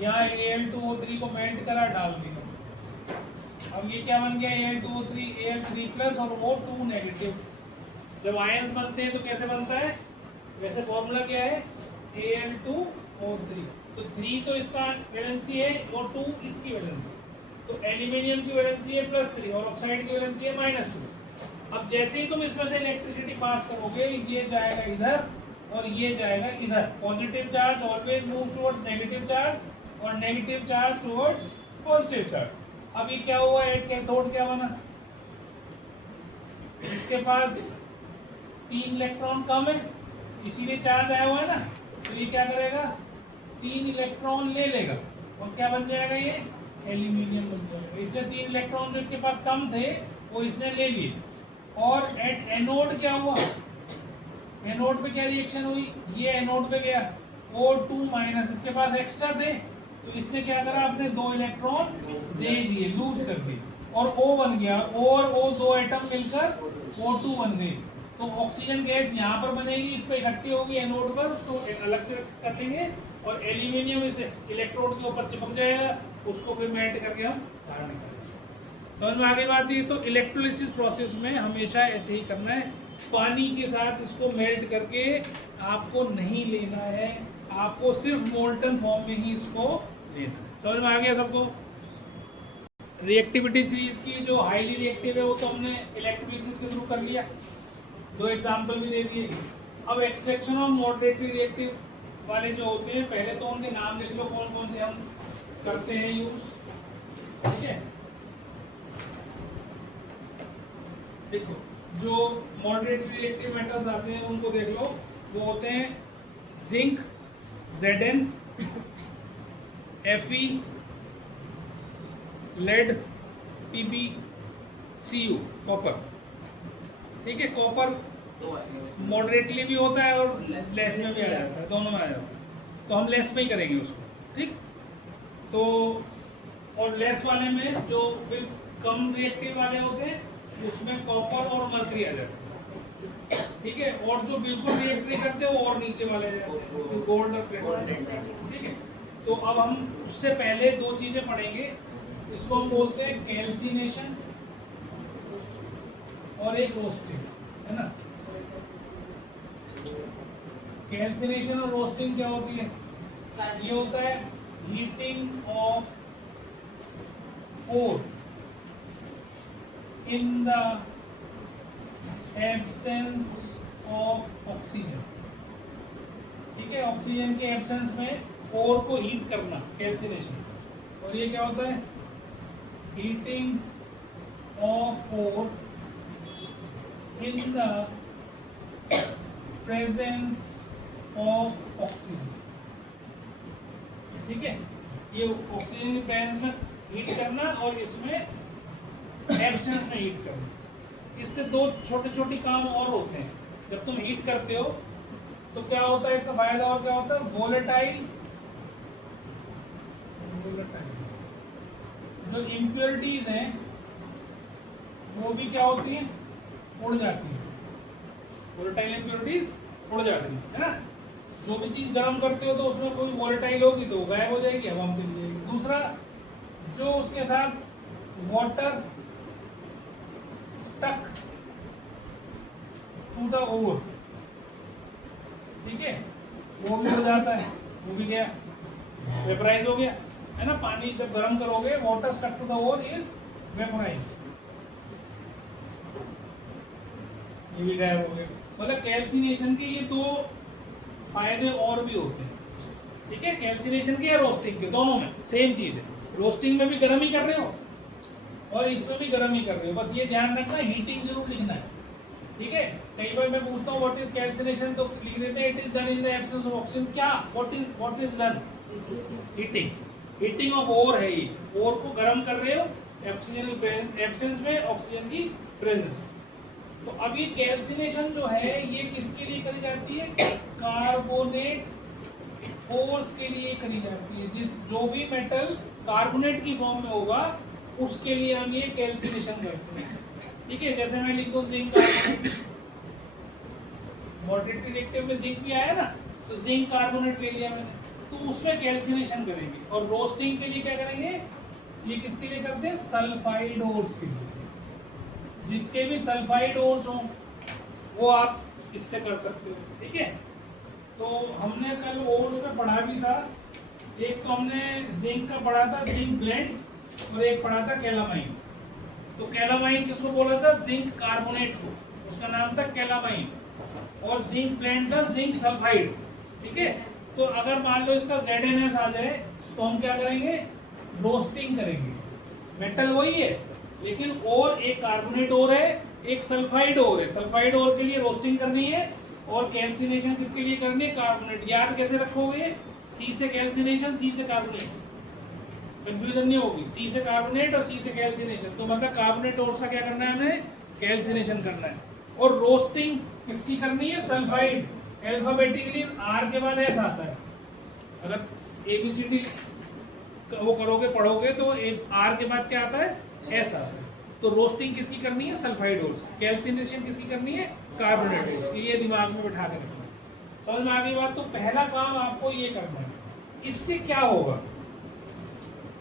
यहाँ Al2O3 को मेल्ट करा, डाल दिया। अब ये क्या बन गया, Al2O3, Al3 प्लस और O2 नेगेटिव। जब आयंस बनते हैं तो कैसे बनता है, वैसे फॉर्मूला क्या है, Al2O3, तो 3 तो इसका वैलेंसी है और 2 इसकी वैलेंसी, तो एल्यूमिनियम की वैलेंसी है +3 और ऑक्साइड की वैलेंसी है -2। अब जैसे ही तुम इसमें से इलेक्ट्रिसिटी पास करोगे, ये जाएगा इधर और ये जाएगा इधर। Positive charge always move towards negative charge और negative charge towards positive charge. अब ये क्या हुआ, एक कैथोड क्या बना, इसके पास 3 इलेक्ट्रॉन कम है, इसीलिए चार्ज आया हुआ है ना, तो ये क्या करेगा, 3 इलेक्ट्रॉन ले लेगा और क्या बन जाएगा, ये एल्यूमिनियम बन जाएगा। इसलिए 3 इलेक्ट्रॉन जो इसके पास कम थे वो इसने ले लिए। और एट एनोड क्या हुआ, एनोड पे क्या रिएक्शन हुई, ये एनोड पे गया O2 माइनस, इसके पास एक्स्ट्रा थे तो इसने क्या करा, अपने 2 इलेक्ट्रॉन दे दिए, लूज कर दिए और O बन गया और O 2 एटम मिलकर O2 बन गई। तो ऑक्सीजन गैस यहाँ पर बनेगी, इस पर इकट्ठी होगी एनोड पर, उसको अलग से कर लेंगे और एल्यूमिनियम इस इलेक्ट्रोड के ऊपर चिपक जाएगा, उसको फिर मेल्ट करके हम बाहर निकालेंगे। समझ में आ गई बात। ये तो इलेक्ट्रोलिसिस प्रोसेस में हमेशा ऐसे ही करना है, पानी के साथ इसको मेल्ट करके आपको नहीं लेना है, आपको सिर्फ मोल्टन फॉर्म में ही इसको लेना है। समझ में आ गया सबको। रिएक्टिविटी सीरीज की जो हाईली रिएक्टिव है वो तो हमने इलेक्ट्रोलिसिस के थ्रू कर लिया, 2 एग्जाम्पल भी दे दिए। अब एक्सट्रैक्शन ऑफ मॉडरेटली रिएक्टिव वाले जो होते हैं, पहले तो उनके नाम लिख लो कौन कौन से हम करते हैं यूज, ठीक है। देखो जो मॉडरेटली रिएक्टिव मेटल्स आते हैं उनको देख लो, वो होते हैं zinc Zn, Fe, lead Pb, Cu, copper. ठीक है, कॉपर मॉडरेटली भी होता है और लेस में भी आ जाता है, दोनों में आ जाता है, तो हम लेस में ही करेंगे उसको, ठीक। तो और लेस वाले में जो बिल्कुल कम रिएक्टिव वाले होते हैं उसमें कॉपर और मर्करी आ जाता है, ठीक है। और जो बिल्कुल रिएक्ट नहीं करते वो और नीचे वाले आ जाते हैं, गोल्ड और प्लेटिनम, ठीक है। तो अब हम उससे पहले 2 चीजें पढ़ेंगे, इसको हम बोलते हैं कैल्सिनेशन और एक रोस्टिंग, है ना। कैल्सिनेशन और रोस्टिंग क्या होती है, ये होता है heating of ore in the absence of oxygen, ठीक है। ऑक्सीजन के एब्सेंस में ओर को हीट करना, कैल्सिनेशन। और ये क्या होता है, heating of ore in the presence of oxygen, ठीक है। ये ऑक्सीजन के प्रेजेंस में हीट करना और इसमें एब्सेंस में हीट करना। इससे 2 छोटे छोटे काम और होते हैं। जब तुम हीट करते हो तो क्या होता है, इसका फायदा और क्या होता है, वोलेटाइल जो इम्प्योरिटीज हैं वो भी क्या होती हैं, उड़ जाती हैं। वोलेटाइल इम्प्योरिटीज उड़ जाती है ना। जो भी चीज गर्म करते हो तो उसमें कोई वोलेटाइल होगी तो गायब हो जाएगी, हवा में चली जाएगी। दूसरा, जो उसके साथ water stuck to the over, ठीक है, वो भी हो जाता है, वो भी गया, वेपराइज हो गया, है ना। पानी जब गर्म करोगे, water stuck to the over is vaporise, ये भी गायब हो गया। मतलब कैल्सिनेशन के ये 2 फायदे और भी होते हैं, ठीक है। कैल्सिनेशन के या रोस्टिंग के, दोनों में सेम चीज है। रोस्टिंग में भी गर्म ही कर रहे हो और इसमें भी गर्म ही कर रहे हो, बस ये ध्यान रखना हीटिंग जरूर लिखना है, ठीक है। कई बार मैं पूछता हूँ व्हाट इज कैल्सिनेशन, तो लिख देते हैं it is done in the absence of oxygen. क्या, what is done, heating, heating of ore है। ये ओर को गर्म कर रहे हो ऑक्सीजन की एब्सेंस में, ऑक्सीजन की प्रेजेंस। तो अब ये कैल्सिनेशन जो है ये किसके लिए करी जाती है, कार्बोनेट कोर्स के लिए करी जाती है। जो भी मेटल कार्बोनेट की फॉर्म में होगा उसके लिए हम ये कैल्सिनेशन करते हैं, ठीक है। जैसे मैं लिख दूं जिंक कार्बोनेट, मॉडरेटली रिएक्टिव में जिंक भी आया ना, तो जिंक कार्बोनेट ले लिया मैंने, तो उसमें कैल्सिनेशन करेंगे। और रोस्टिंग के लिए क्या करेंगे, ये किसके लिए करते हैं, सल्फाइड ओर्स के लिए। जिसके भी सल्फाइड ओर्स हो वो आप इससे कर सकते हो, ठीक है। तो हमने कल ओर्स में पढ़ा भी था, एक तो हमने जिंक का पढ़ा था, जिंक ब्लेंड, और एक पढ़ा था कैलामाइन। तो कैलामाइन किसको बोला था? जिंक कार्बोनेट को, उसका नाम था कैलामाइन। और जिंक ब्लेंड था जिंक सल्फाइड। ठीक है, तो अगर मान लो इसका ZnS आ जाए तो हम क्या करेंगे? रोस्टिंग करेंगे। मेटल वही है लेकिन और एक कार्बोनेट और है, एक सल्फाइड और है। सल्फाइड और के लिए रोस्टिंग करनी है और कैल्सिनेशन किसके लिए करनी है? कार्बोनेट। याद कैसे रखोगे? C से कैल्सिनेशन, C से कार्बोनेट, कंफ्यूजन नहीं होगी। C से कार्बोनेट और C से कैल्सिनेशन, तो मतलब कार्बोनेट और का क्या करना है? हमें कैल्सिनेशन करना है। और रोस्टिंग किसकी करनी है? सल्फाइड। अल्फाबेटिकली R के बाद S आता है। अगर ABCD वो करोगे, पढ़ोगे तो R के बाद क्या आता है? S आता है। तो रोस्टिंग किसकी करनी है? सल्फाइड और। कैल्सिनेशन किसकी करनी है? कार्बोनेट और। ये दिमाग में बिठा के रखना। समझ में आ गई बात? तो पहला काम आपको ये करना है। इससे क्या होगा?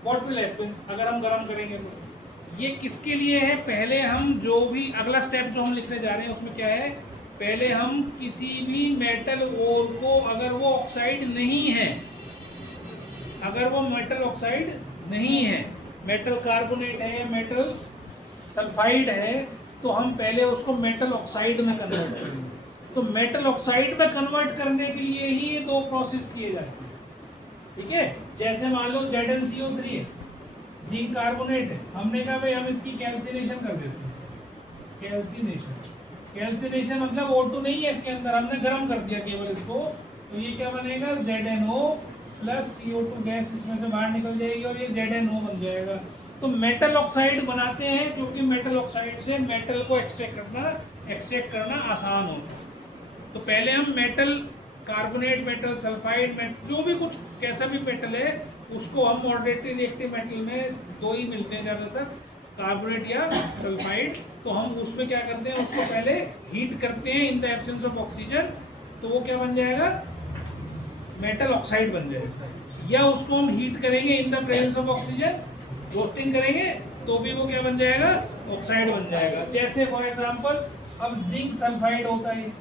What will happen? अगर हम गर्म करेंगे तो ये किसके लिए है? पहले हम जो भी अगला स्टेप जो हम लिखने जा रहे हैं उसमें क्या है? पहले हम किसी भी मेटल ओर को, अगर वो ऑक्साइड नहीं है, अगर वो मेटल ऑक्साइड नहीं है, मेटल कार्बोनेट है, मेटल सल्फाइड है, तो हम पहले उसको मेटल ऑक्साइड में कन्वर्ट करेंगे। तो मेटल ऑक्साइड में कन्वर्ट करने के लिए ही ये दो प्रोसेस किए जाते हैं। ठीक है, जैसे मान लो ZnCO3 है, जिंक कार्बोनेट है, हमने कहा भाई हम इसकी कैल्सिनेशन कर देते हैं। कैल्सिनेशन मतलब O2 नहीं है इसके अंदर, हमने गर्म कर दिया केवल इसको, तो ये क्या बनेगा? ZnO प्लस CO2 गैस इसमें से बाहर निकल जाएगी और ये ZnO बन जाएगा। तो मेटल ऑक्साइड बनाते हैं क्योंकि मेटल ऑक्साइड से मेटल को एक्सट्रैक्ट करना आसान होता है। तो पहले हम मेटल कार्बोनेट, मेटल सल्फाइड, जो भी कुछ कैसा भी मेटल है उसको हम मॉडरेटली रिएक्टिव मेटल में दो ही मिलते हैं ज़्यादातर, कार्बोनेट या सल्फाइड। तो हम उसमें क्या करते हैं? उसको पहले हीट करते हैं इन द एब्सेंस ऑफ ऑक्सीजन, तो वो क्या बन जाएगा? मेटल ऑक्साइड बन जाएगा। या उसको हम हीट करेंगे इन the presence of oxygen, roasting करेंगे तो भी वो क्या बन जाएगा? ऑक्साइड बन जाएगा। जैसे फॉर एग्जांपल अब जिंक सल्फाइड होता है,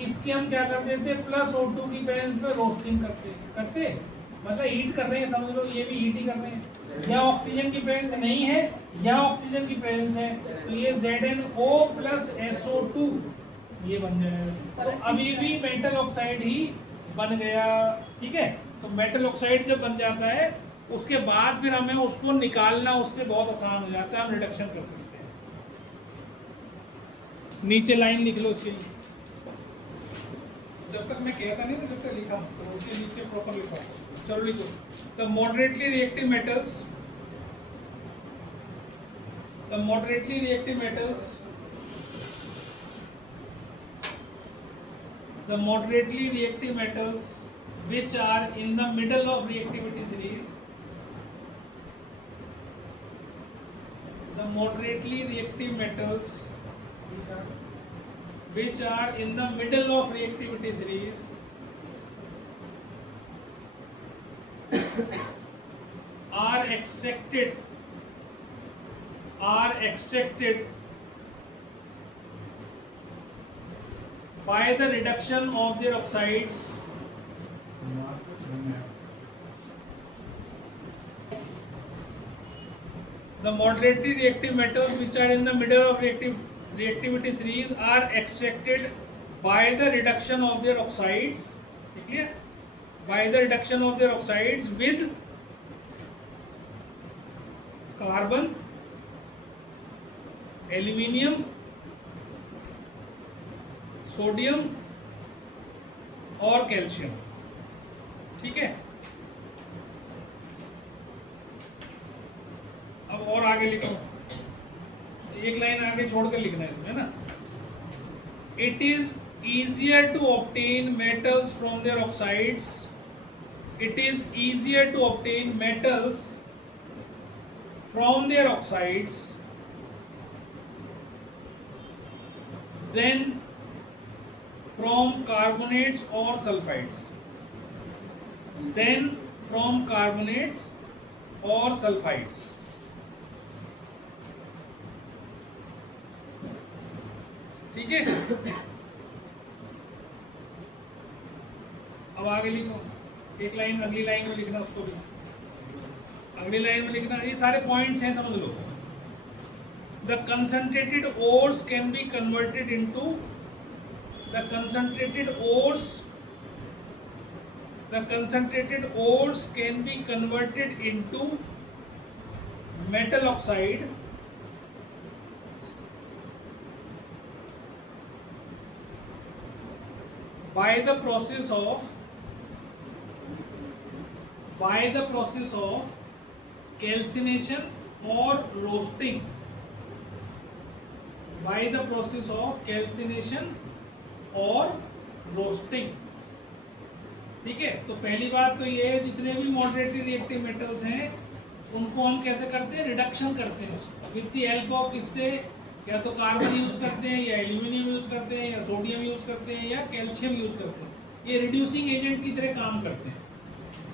इसकी हम क्या कर देते हैं? प्लस O2 की प्रेजेंस में रोस्टिंग करते मतलब हीट कर रहे हैं, समझ लो ये भी हीट ही कर रहे हैं। या ऑक्सीजन की प्रेजेंस नहीं है या ऑक्सीजन की प्रेजेंस है, तो ये ZnO प्लस SO2 ये बन जाएगा। तो अभी भी मेटल ऑक्साइड ही बन गया। ठीक है, तो मेटल ऑक्साइड जब बन जाता है उसके बाद फिर हमें उसको निकालना उससे बहुत आसान हो जाता है, हम रिडक्शन कर सकते हैं। नीचे लाइन लिख लो इसके लिए, जब तक मैं कहता नहीं था जब तक लिखा, तो उसके नीचे प्रॉपर लिखा। चलो लिखो, the moderately reactive metals, the moderately reactive metals which are in the middle of reactivity series, the moderately reactive metals which are in the middle of reactivity series are extracted by the reduction of their oxides the moderately reactive metals which are in the middle of reactivity series are extracted by the reduction of their oxides, clear? By the reduction of their oxides with carbon, aluminium, sodium और calcium. ठीक है, अब और आगे लिखो, एक line आगे छोड़कर लिखना है इसमें ना। It is easier to obtain metals from their oxides. It is easier to obtain metals from their oxides than from carbonates or sulfides. Then from carbonates or sulfides. ठीक है, अब आगे लिखो, एक लाइन अगली लाइन में लिखना, उसको भी अगली लाइन में लिखना। ये सारे पॉइंट्स हैं, समझ लो। the concentrated ores can be converted into the concentrated ores can be converted into metal oxide by the process of calcination or roasting. By the process of calcination और रोस्टिंग. ठीक है, तो पहली बात तो ये है जितने भी मॉडरेटली रिएक्टिव मेटल्स हैं उनको हम कैसे करते हैं, रिडक्शन करते हैं विद द हेल्प ऑफ, इससे या तो कार्बन यूज करते हैं या एल्यूमिनियम यूज करते हैं या सोडियम यूज करते हैं या कैल्शियम यूज करते हैं. ये रिड्यूसिंग एजेंट की तरह काम करते हैं.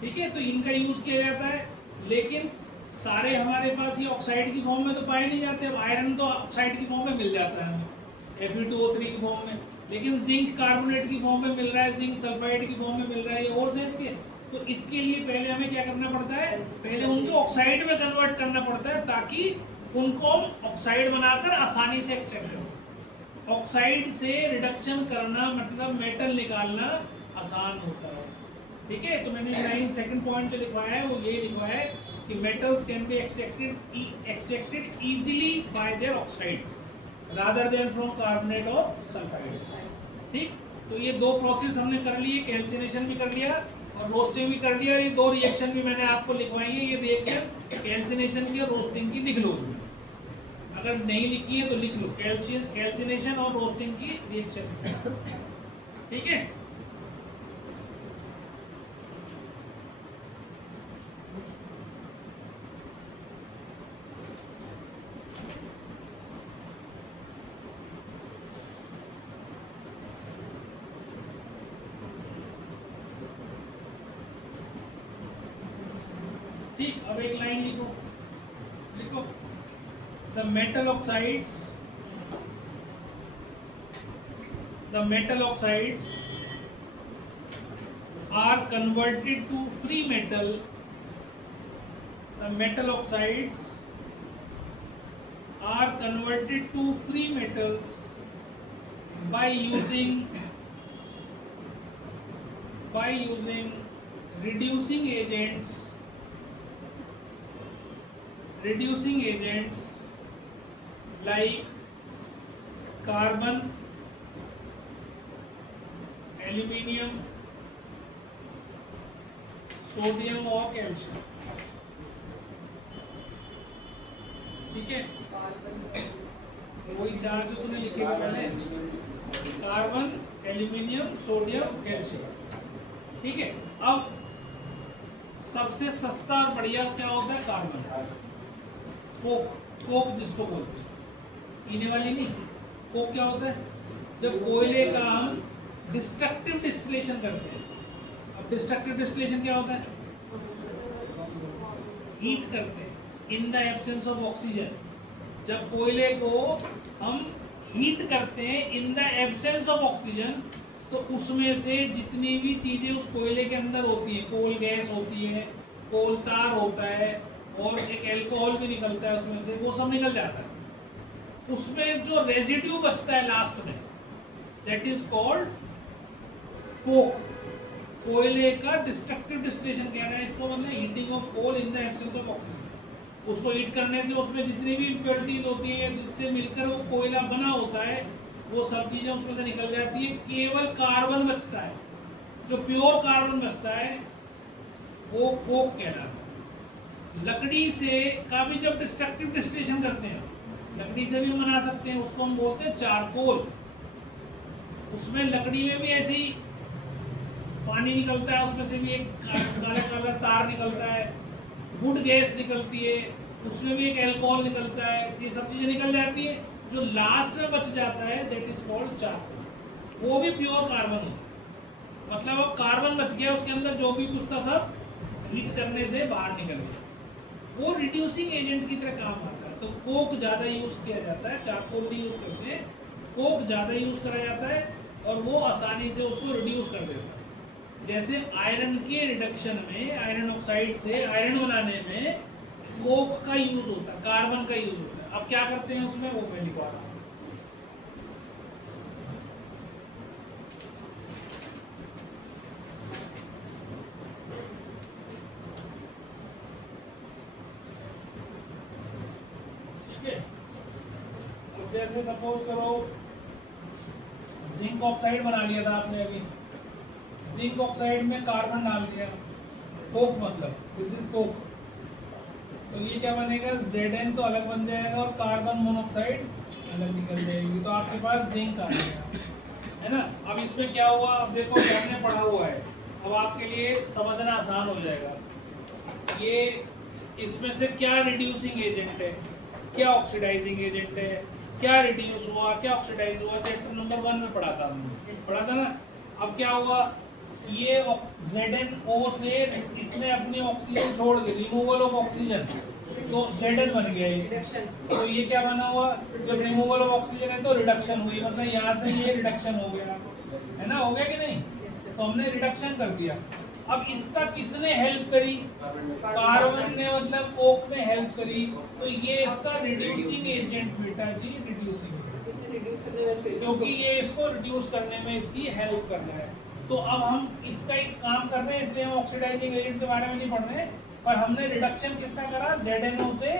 ठीक है, तो इनका यूज किया जाता है, लेकिन सारे हमारे पास ये ऑक्साइड की फॉर्म में तो पाए नहीं जाते. अब आयरन तो ऑक्साइड की फॉर्म में मिल जाता है हमें Fe2O3 की फॉर्म में, लेकिन जिंक कार्बोनेट की फॉर्म में मिल रहा है, जिंक सल्फाइड की फॉर्म में मिल रहा है, ये और से इसके. तो इसके लिए पहले हमें क्या करना पड़ता है, पहले उनको ऑक्साइड में कन्वर्ट करना पड़ता है ताकि उनको हम ऑक्साइड बनाकर आसानी से एक्सट्रैक्ट कर सकें. ऑक्साइड से रिडक्शन करना मतलब मेटल निकालना आसान होता है. ठीक है, तो मैंने लाइन सेकंड पॉइंट जो लिखवाया है वो ये लिखवाया है कि metals can be extracted easily bye there oxides rather than from carbonate और सल्फाइड. ठीक, तो ये दो प्रोसेस हमने कर लिए, कैल्सिनेशन भी कर लिया और रोस्टिंग भी कर लिया. ये दो रिएक्शन भी मैंने आपको लिखवाई है. ये रिएक्शन कैल्सिनेशन की और रोस्टिंग की लिख लो उसमें, अगर नहीं लिखी है तो लिख लो, कैल्सिनेशन और रोस्टिंग की रिएक्शन. ठीक है, ठीक. अब एक लाइन लिखो the metal oxides are converted to free metal. The metal oxides are converted to free metals by using reducing agents like carbon, aluminium, sodium और कैल्शियम. ठीक है, वही चार जो तूने लिखे हुए पहले, कार्बन, एल्यूमिनियम, सोडियम, कैल्शियम. ठीक है, अब सबसे सस्ता और बढ़िया क्या होता है, कार्बन. कोक जिसको बोलते हैं, पीने वाली नहीं. कोक क्या होता है, जब कोयले का हम डिस्ट्रक्टिव डिस्टिलेशन करते हैं. अब डिस्ट्रक्टिव डिस्टिलेशन क्या होता है, हीट करते हैं इन द एब्सेंस ऑफ ऑक्सीजन. जब कोयले को हम हीट करते हैं इन द एब्सेंस ऑफ ऑक्सीजन, तो उसमें से जितनी भी चीजें उस कोयले के अंदर होती हैं, कोल गैस होती है, कोल तार होता है और एक अल्कोहल भी निकलता है उसमें से, वो सब निकल जाता है. उसमें जो रेजिड्यू बचता है लास्ट में, दैट इज कॉल्ड कोक. कोयले का डिस्ट्रक्टिव डिस्टिलेशन कह रहे हैं इसको, मतलब heating of coal in the absence of oxygen. उसको हीट करने से उसमें जितनी भी इम्प्योरिटीज होती है जिससे मिलकर वो कोयला बना होता है, वो सब चीजें उसमें से निकल जाती है. केवल कार्बन बचता है, जो प्योर कार्बन बचता है वो कोक कहलाता है. लकड़ी से का भी जब डिस्ट्रक्टिव डिस्टिलेशन करते हैं, लकड़ी से भी बना सकते हैं, उसको हम बोलते हैं चारकोल. उसमें लकड़ी में भी ऐसे ही पानी निकलता है, उसमें से भी एक काला काला तार निकलता है, गुड गैस निकलती है, उसमें भी एक अल्कोहल निकलता है. ये सब चीजें निकल जाती है. जो लास्ट में बच जाता है दैट इज कॉल्ड चारकोल. वो भी प्योर कार्बन होता है. मतलब अब कार्बन बच गया, उसके अंदर जो भी कुछ था सब हीट करने से बाहर निकल गया. वो रिड्यूसिंग एजेंट की तरह काम करता है. तो कोक ज़्यादा यूज़ किया जाता है, चारकोल नहीं यूज़ करते हैं. कोक ज़्यादा यूज़ करा जाता है और वो आसानी से उसको रिड्यूस कर देता है. जैसे आयरन के रिडक्शन में, आयरन ऑक्साइड से आयरन बनाने में कोक का यूज़ होता है, कार्बन का यूज़ होता है. अब क्या करते हैं उसमें वो मैं लिखवा रहा हूँ। ठीक है, तो जैसे सपोज करो जिंक ऑक्साइड बना लिया था आपने अभी, जिंक ऑक्साइड में कार्बन डाल दिया, कोक मतलब दिस इज कोक, तो ये क्या बनेगा Zn तो अलग बन जाएगा और कार्बन मोनोऑक्साइड अलग निकल जाएगी, तो आपके पास जिंक आ गया, है ना। अब इसमें क्या हुआ, अब देखो हमने पढ़ा हुआ है, अब आपके लिए समझना आसान हो जाएगा। ये इसमें से क्या रिड्यूसिंग एजेंट है, क्या ऑक्सीडाइजिंग एजेंट है, क्या रिड्यूस हुआ, क्या ऑक्सीडाइज हुआ, चैप्टर नंबर 1 में पढ़ा था हमने, पढ़ा था ना। अब क्या हुआ, ये ZnO से इसने अपनी ऑक्सीजन छोड़ दी, रिमूवल ऑफ ऑक्सीजन, तो Zn बन गया ये। रिडक्शन। तो ये क्या बना हुआ, जब रिमूवल ऑफ ऑक्सीजन है तो रिडक्शन हुई, मतलब यहाँ से ये रिडक्शन हो गया, है ना, हो गया कि नहीं। Yes, sir. तो हमने रिडक्शन कर दिया। अब इसका किसने हेल्प करी, कार्बन ने, मतलब कोक ने हेल्प करी, तो ये इसका रिड्यूसिंग एजेंट बेटा जी, रिड्यूसिंग एजेंट, रिड्यूस करने में क्योंकि ये इसको रिड्यूस करने में इसकी हेल्प कर रहा है। तो अब हम इसका एक काम कर रहे हैं, इसलिए हम ऑक्सीडाइजिंग एजेंट के बारे में नहीं पढ़ रहे हैं, पर हमने रिडक्शन किसका करा, ZnO से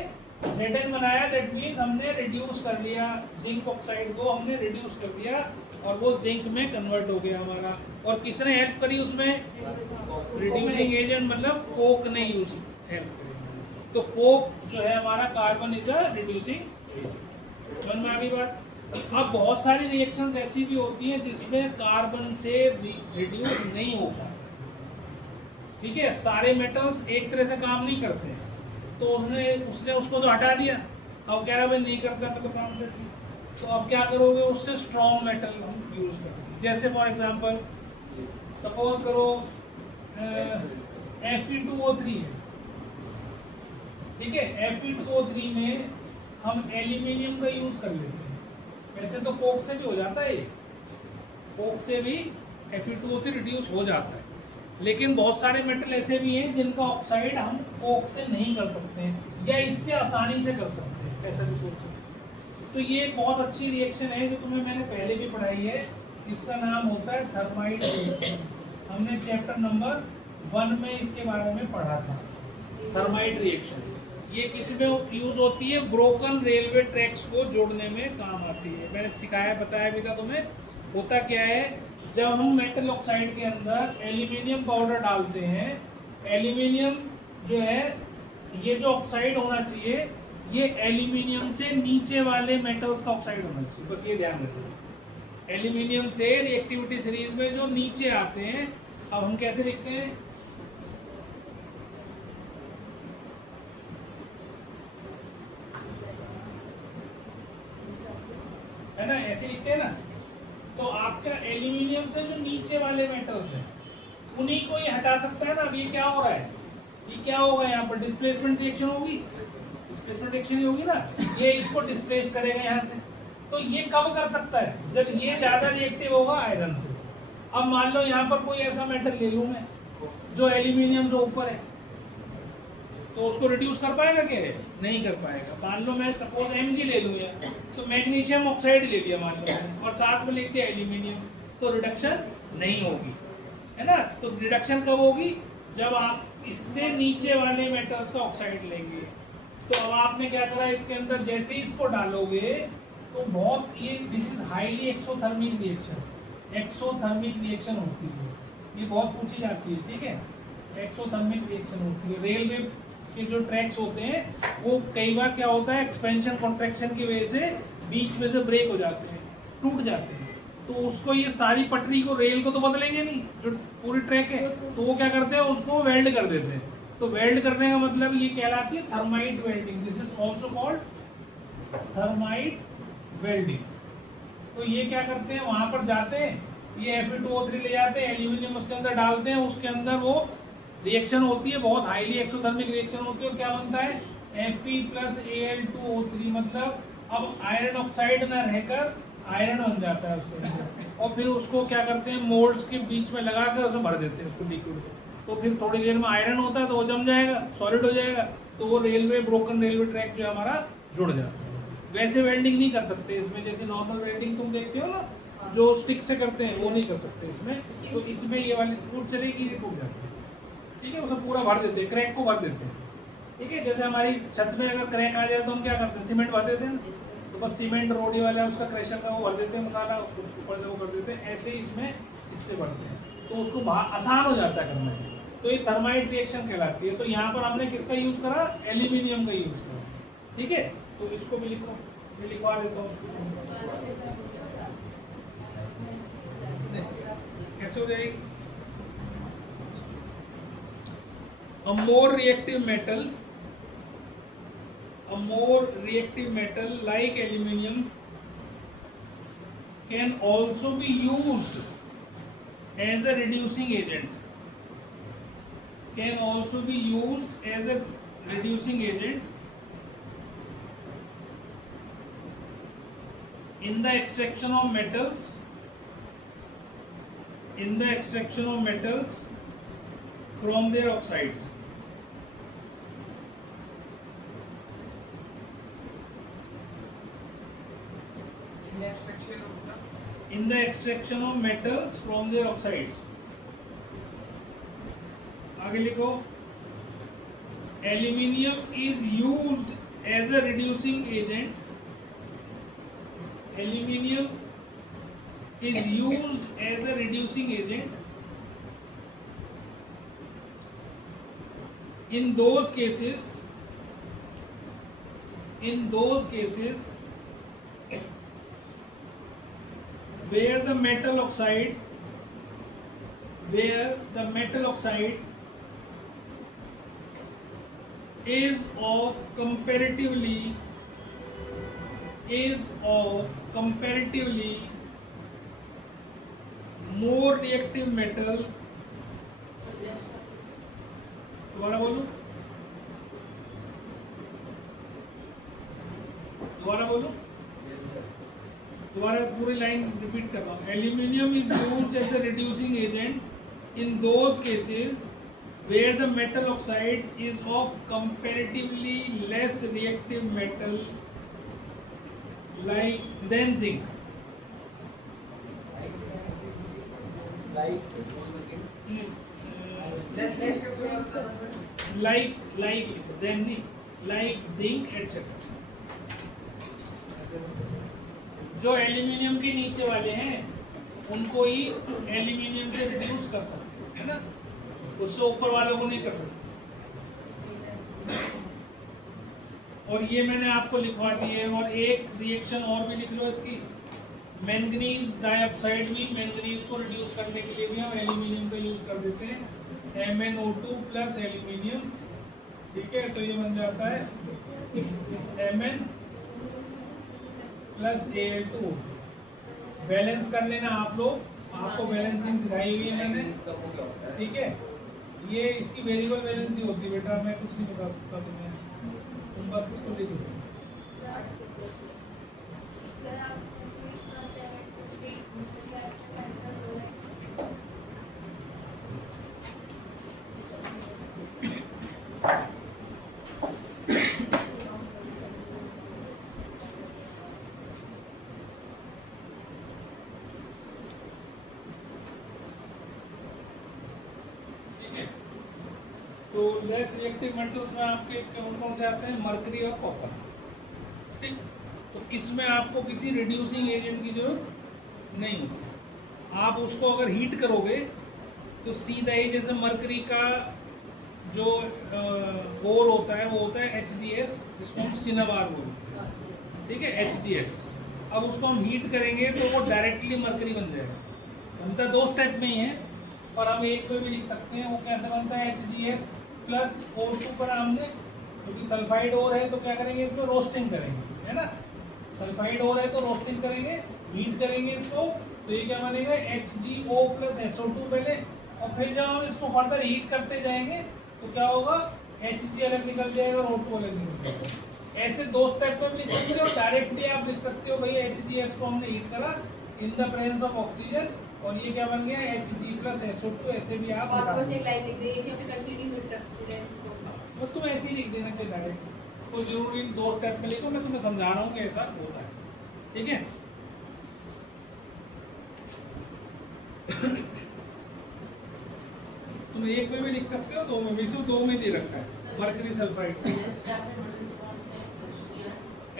Zn बनाया, दैट मींस हमने रिड्यूस कर लिया, जिंक ऑक्साइड को हमने रिड्यूस कर दिया और वो जिंक में कन्वर्ट हो गया हमारा। और किसने हेल्प करी उसमें, रिड्यूसिंग एजेंट मतलब कोक ने यूज हेल्प करी। तो कोक जो है हमारा carbon is a reducing agent. समझ में आ गई बात। अब बहुत सारी रिएक्शंस ऐसी भी होती हैं जिसमें कार्बन से रिड्यूस नहीं होता, ठीक है, सारे मेटल्स एक तरह से काम नहीं करते, तो उसने उसको तो हटा दिया, अब कह रहा भाई नहीं करता मैं तो काम कर दिया, तो अब क्या करोगे, उससे स्ट्रॉन्ग मेटल हम यूज करते हैं। जैसे फॉर एग्जांपल सपोज करो Fe2O3 है, ठीक है, Fe2O3 में हम एल्यूमिनियम का यूज कर लेते हैं। वैसे तो कोक से भी हो जाता है, कोक से भी Fe2O3 रिड्यूस हो जाता है, लेकिन बहुत सारे मेटल ऐसे भी हैं जिनका ऑक्साइड हम कोक से नहीं कर सकते हैं या इससे आसानी से कर सकते हैं, ऐसा भी सोच सकते हैं। तो ये एक बहुत अच्छी रिएक्शन है जो तुम्हें मैंने पहले भी पढ़ाई है, इसका नाम होता है थर्माइट रिएक्शन। हमने चैप्टर नंबर 1 में इसके बारे में पढ़ा था, थर्माइट रिएक्शन। ये किस में यूज होती है, ब्रोकन रेलवे ट्रैक्स को जोड़ने में काम आती है, मैंने सिखाया बताया भी था तुम्हें। होता क्या है, जब हम मेटल ऑक्साइड के अंदर एल्यूमिनियम पाउडर डालते हैं, एल्यूमिनियम जो है ये जो ऑक्साइड होना चाहिए ये एल्यूमिनियम से नीचे वाले मेटल्स का ऑक्साइड होना चाहिए, बस ये ध्यान रखना। एल्यूमिनियम से रिएक्टिविटी सीरीज में जो नीचे आते हैं, अब हम कैसे लिखते हैं, है ना, ऐसे लिखते हैं ना। तो आपका एल्यूमिनियम से जो नीचे वाले मेटल्स हैं उन्हीं को ये हटा सकता है ना। अब ये क्या हो रहा है, ये क्या होगा, यहाँ पर डिस्प्लेसमेंट रिएक्शन होगी, डिस्प्लेसमेंट रिएक्शन ही होगी ना, ये इसको डिस्प्लेस करेगा यहाँ से। तो ये कब कर सकता है, जब ये ज्यादा रिएक्टिव होगा आयरन से। अब मान लो यहाँ पर कोई ऐसा मेटल ले लूँ मैं जो एल्यूमिनियम से ऊपर है, तो उसको रिड्यूस कर पाएगा क्या, नहीं कर पाएगा। मान लो मैं सपोज Mg ले लूँ यार, तो मैग्नीशियम ऑक्साइड ले लिया मान लो और साथ में लिख दिया एल्यूमिनियम, तो रिडक्शन नहीं होगी, है ना। तो रिडक्शन कब होगी, जब आप इससे नीचे वाले मेटल्स का ऑक्साइड लेंगे। तो अब आपने क्या करा, इसके अंदर जैसे ही इसको डालोगे तो बहुत ये this is highly exothermic reaction, exothermic reaction होती है, ये बहुत पूछी जाती है, ठीक है। एक्सोथर्मिक रिएक्शन होती है। रेलवे के जो ट्रैक्स होते हैं वो कई बार क्या होता है, एक्सपेंशन कॉन्ट्रैक्शन की वजह से बीच में से ब्रेक हो जाते हैं, टूट जाते हैं, तो उसको ये सारी पटरी को, रेल को तो बदलेंगे नहीं, जो पूरी ट्रैक है, तो वो क्या करते हैं, उसको वेल्ड कर देते हैं। तो वेल्ड करने का मतलब ये कहलाती है thermite welding, this is also called thermite welding. तो ये क्या करते हैं, वहां पर जाते हैं, ये Fe2O3 ले जाते हैं, एल्यूमिनियम उसके अंदर डालते हैं, उसके अंदर वो रिएक्शन होती है, बहुत हाईली एक्सोथर्मिक रिएक्शन होती है, और क्या बनता है Fe+Al2O3, मतलब अब आयरन ऑक्साइड ना रहकर आयरन बन जाता है उसको, और फिर उसको क्या करते हैं, मोल्ड्स के बीच में लगा कर उसमें भर देते हैं उसको लिक्विड को, तो फिर थोड़ी देर में आयरन होता है तो वो जम जाएगा, सॉलिड हो जाएगा, तो वो रेलवे, ब्रोकन रेलवे ट्रैक जो है हमारा जुड़ जाता है। वैसे वेल्डिंग नहीं कर सकते इसमें, जैसे नॉर्मल वेल्डिंग तुम देखते हो ना जो स्टिक से करते हैं, वो नहीं कर सकते इसमें। तो इसमें ये वाली टूट चलेगी, ये टूट जाती है, ठीक है। उसे पूरा भर देते हैं, क्रैक को भर देते हैं, ठीक है। जैसे हमारी छत में अगर क्रैक आ जाए तो हम क्या करते हैं, सीमेंट भर देते हैं ना, तो बस सीमेंट रोडी वाला उसका क्रैशर का वो भर देते हैं मसाला, उसको ऊपर से वो कर देते हैं। ऐसे ही इसमें इससे भरते हैं, तो उसको आसान हो जाता है करने में। तो ये थर्माइट रिएक्शन कहलाती है। तो यहाँ पर हमने किसका यूज़ करा, एल्यूमिनियम का यूज़ करा, ठीक है। तो इसको भी लिखो, मैं लिखवा देता हूँ उसको, कैसे हो जाएगी। A more reactive metal like aluminium can also be used as a reducing agent. In the extraction of metals from their oxides. In the extraction of metals from their oxides. आगे लिखो, aluminium is used as a reducing agent. Aluminium is used as a reducing agent in those cases where the metal oxide is of comparatively more reactive metal. दोबारा बोलो, दोबारा पूरी line repeat कर रहा हूँ। Aluminium is used as a reducing agent in those cases where the metal oxide is of comparatively less reactive metal than zinc. Like zinc etc. जो aluminium के नीचे वाले हैं उनको ही एल्यूमिनियम से रिड्यूस कर सकते हैं, है ना, उससे ऊपर वालों को नहीं कर सकते। और ये मैंने आपको लिखवा दी है। और एक रिएक्शन और भी लिख लो इसकी, मैंगनीज डाइऑक्साइड भी, मैंगनीज को रिड्यूस करने के लिए भी हम एल्यूमिनियम का यूज कर देते हैं, MnO2 प्लस एल्यूमिनियम, ठीक है। तो ये बन जाता है Mn प्लस Al2। बैलेंस कर लेना आप लोग, आपको बैलेंसिंग सिखाई हुई है मैंने, ठीक है। ये इसकी वेरिएबल बैलेंस ही होती है बेटा, मैं कुछ नहीं बता सकता तुम्हें, तुम बस इसको लिख लो। तो लेस रिएक्टिव मेटल्स में आपके कौन से आते हैं, मरकरी और कॉपर, ठीक। तो इसमें आपको किसी रिड्यूसिंग एजेंट की जरूरत नहीं होती। आप उसको अगर हीट करोगे तो सीधा ही, जैसे मरकरी का जो ओर होता है वो होता है HGS, जिसको हम सिनाबार बोलते हैं, ठीक है, HGS। अब उसको हम हीट करेंगे तो वो डायरेक्टली मरकरी बन जाएगा। बनता दो स्टेप में ही है, और हम एक में भी लिख सकते हैं। वो कैसे बनता है, HGS प्लस O2 पर हमने, क्योंकि सल्फाइड ओर है तो क्या करेंगे, इसमें रोस्टिंग करेंगे, है ना। सल्फाइड ओर है तो रोस्टिंग करेंगे, हीट करेंगे इसको, तो ये क्या बनेगा, HgO प्लस SO2 पहले, और फिर जब हम इसको फर्दर हीट करते जाएंगे तो क्या होगा, Hg अलग निकल जाएगा और O2 अलग निकल जाएगा। ऐसे दो स्टेप में भी लिख सकते हो, डायरेक्टली आप लिख सकते हो भाई HgS को हमने हीट करा इन द प्रेजेंस ऑफ ऑक्सीजन, और ये क्या बन गया, Hg प्लस SO2। ऐसे भी आप और बस एक लाइन लिख देंगे कि हमें कंटिन्यू हीट करते रहे इसको। तो तुम ऐसे ही लिख देना चाहिए डायरेक्ट। कोई जरूरी 2 स्टेप में लिखो, मैं तुम्हें समझा रहा हूँ कि ऐसा होता है, ठीक है। तुम एक में भी लिख सकते हो, 2 में भी, सिर्फ 2 में दे रखा है मर्करी सल्फाइड।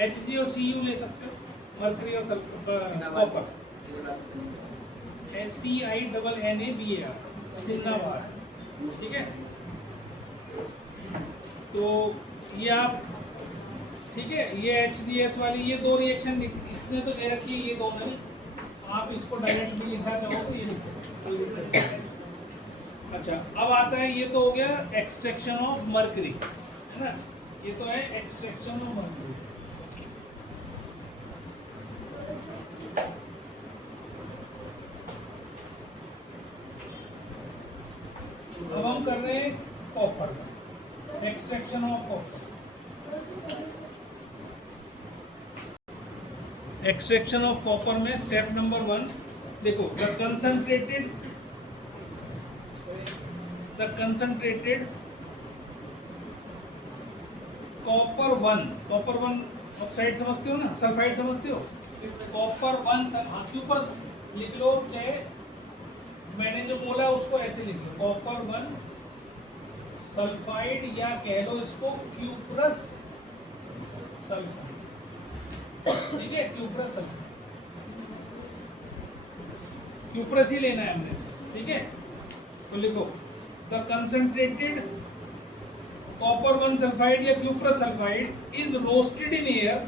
Hg और Cu ले सकते हो, मर्करी और कॉपर, CINNABAR, सिन्नाबार, ठीक है। तो ये आप, ठीक है, ये HDS वाली ये 2 रिएक्शन इसने तो दे रखी है, ये 2 नहीं, आप इसको डायरेक्ट भी लिखना चाहो तो ये लिख सकते हो। अच्छा, अब आता है, ये तो हो गया एक्सट्रैक्शन ऑफ मर्करी, है ना, ये तो है एक्सट्रैक्शन ऑफ मर्करी। अब हम कर रहे हैं copper, extraction of copper. Extraction of copper में स्टेप नंबर 1 देखो, द कंसंट्रेटेड कॉपर 1 ऑक्साइड समझते हो ना, सल्फाइड समझते हो, कॉपर 1 हाथ के ऊपर लिख लो, चाहे मैंने जो बोला उसको ऐसे लिख लो, कॉपर 1 सल्फाइड, या कह लो इसको क्यूप्रस सल्फाइड, ठीक है, क्यूप्रस सल्फाइड, क्यूप्रस ही लेना है हमने इसको, ठीक है। तो लिखो, द कंसंट्रेटेड कॉपर 1 सल्फाइड या cuprous sulphide is roasted in air,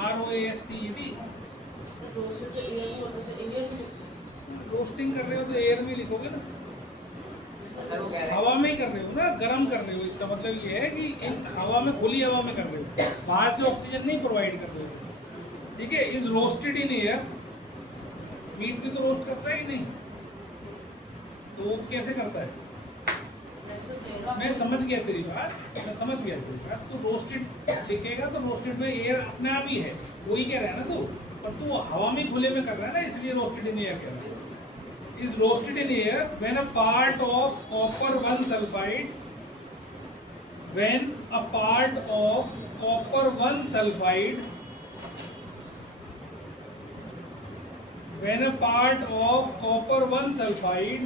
ROASTED। Roasting कर रहे हो तो एयर में लिखोगे ना, हवा में ही कर रहे हो ना, गर्म कर रहे हो, इसका मतलब ये है कि इन हवा में, खुली हवा में कर रहे हो, बाहर से ऑक्सीजन नहीं प्रोवाइड कर रहे हो, ठीक है। Is roasted in air, meat भी तो रोस्ट करता है ही नहीं, तो वो कैसे करता है? मैं समझ गया तेरी बात, तो रोस्टेड लिखेगा तो रोस्टेड में एयर अपने आप ही है, वही कह रहा है ना तू, पर तू हवा में खुले में कर रहा है ना, इसलिए रोस्टेड इन एयर कह रहा है। is roasted in air when a part of copper 1 sulfide, when a part of copper 1 sulfide, when a part of copper 1 sulfide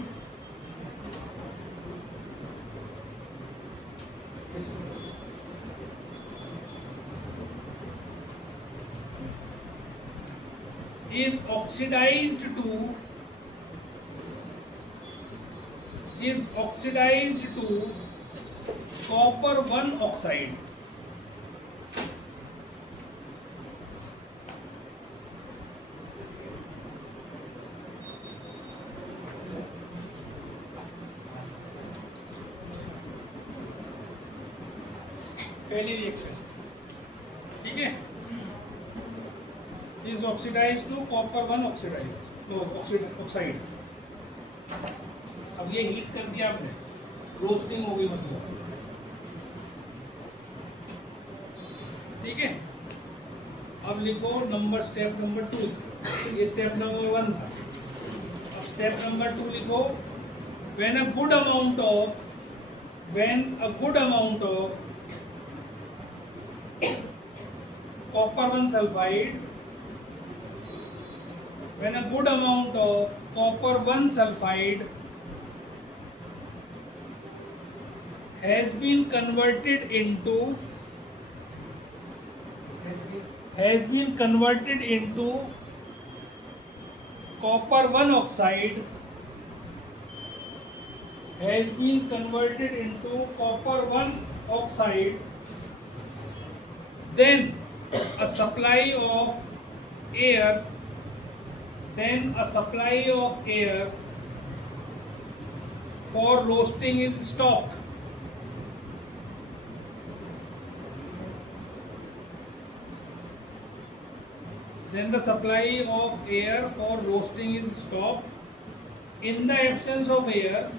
is oxidized to copper 1 oxide, पहली रिएक्शन, ठीक है, is oxidized to copper 1 oxide। अब ये heat कर दिया आपने, roasting हो गई मतलब, ठीक है। अब लिखो स्टेप नंबर 2, ये स्टेप नंबर 1 था। अब स्टेप नंबर 2 लिखो, when a good amount of copper 1 sulfide, when a good amount of copper 1 sulfide has been converted into copper 1 oxide, then a supply of air for roasting is stopped. Then the supply of air for roasting is stopped. In the absence of air,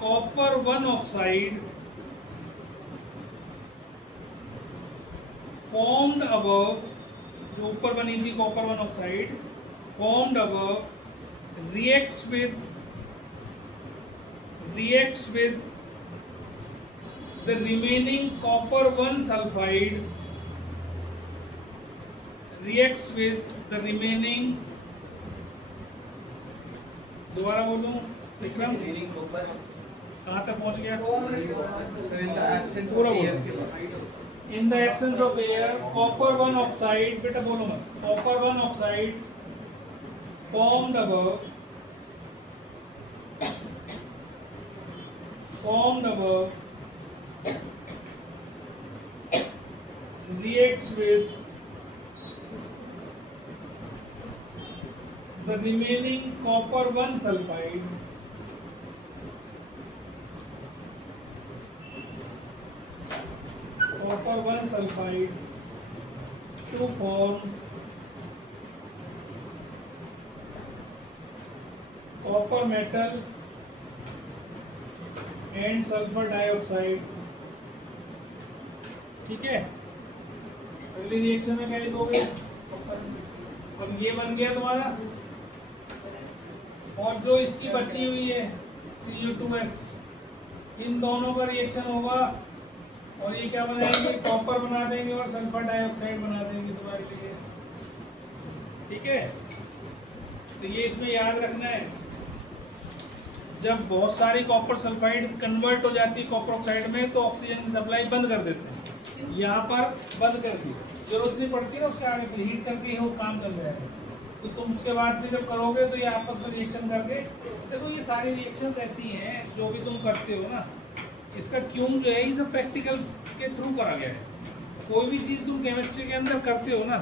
copper 1 oxide formed above, जो ऊपर बनी थी copper monoxide, formed above reacts with the remaining copper 1 sulfide, reacts with the remaining, दोबारा बोलूं Vikram, Remaining copper. कहाँ तक पहुँच गया? So in the absence पूरा of air. बोलो। In the absence of air, copper 1 oxide, बेटा बोलो मत, copper 1 oxide formed above reacts with the remaining copper 1 sulfide, to form copper metal and sulfur dioxide। ठीक है, पहली रिएक्शन में क्या लिखोगे? अब ये बन गया तुम्हारा, और जो इसकी बची हुई है Cu2s, इन दोनों का रिएक्शन होगा और ये क्या बनाएंगे? कॉपर बना देंगे और सल्फर डाइऑक्साइड बना देंगे तुम्हारे लिए। ठीक है, तो ये इसमें याद रखना है, जब बहुत सारी कॉपर सल्फाइड कन्वर्ट हो जाती है कॉपर ऑक्साइड में तो ऑक्सीजन की सप्लाई बंद कर देते हैं, यहाँ पर बंद कर दी, जरूरत नहीं पड़ती ना उसके आगे, हीट करके ही वो काम चल जाएगा। तो तुम उसके बाद भी जब करोगे तो ये आपस में रिएक्शन करके, देखो ये सारी रिएक्शंस ऐसी हैं जो भी तुम करते हो ना, इसका क्यों जो है ये सब प्रैक्टिकल के थ्रू करा गया है। कोई भी चीज़ तुम केमिस्ट्री के अंदर करते हो ना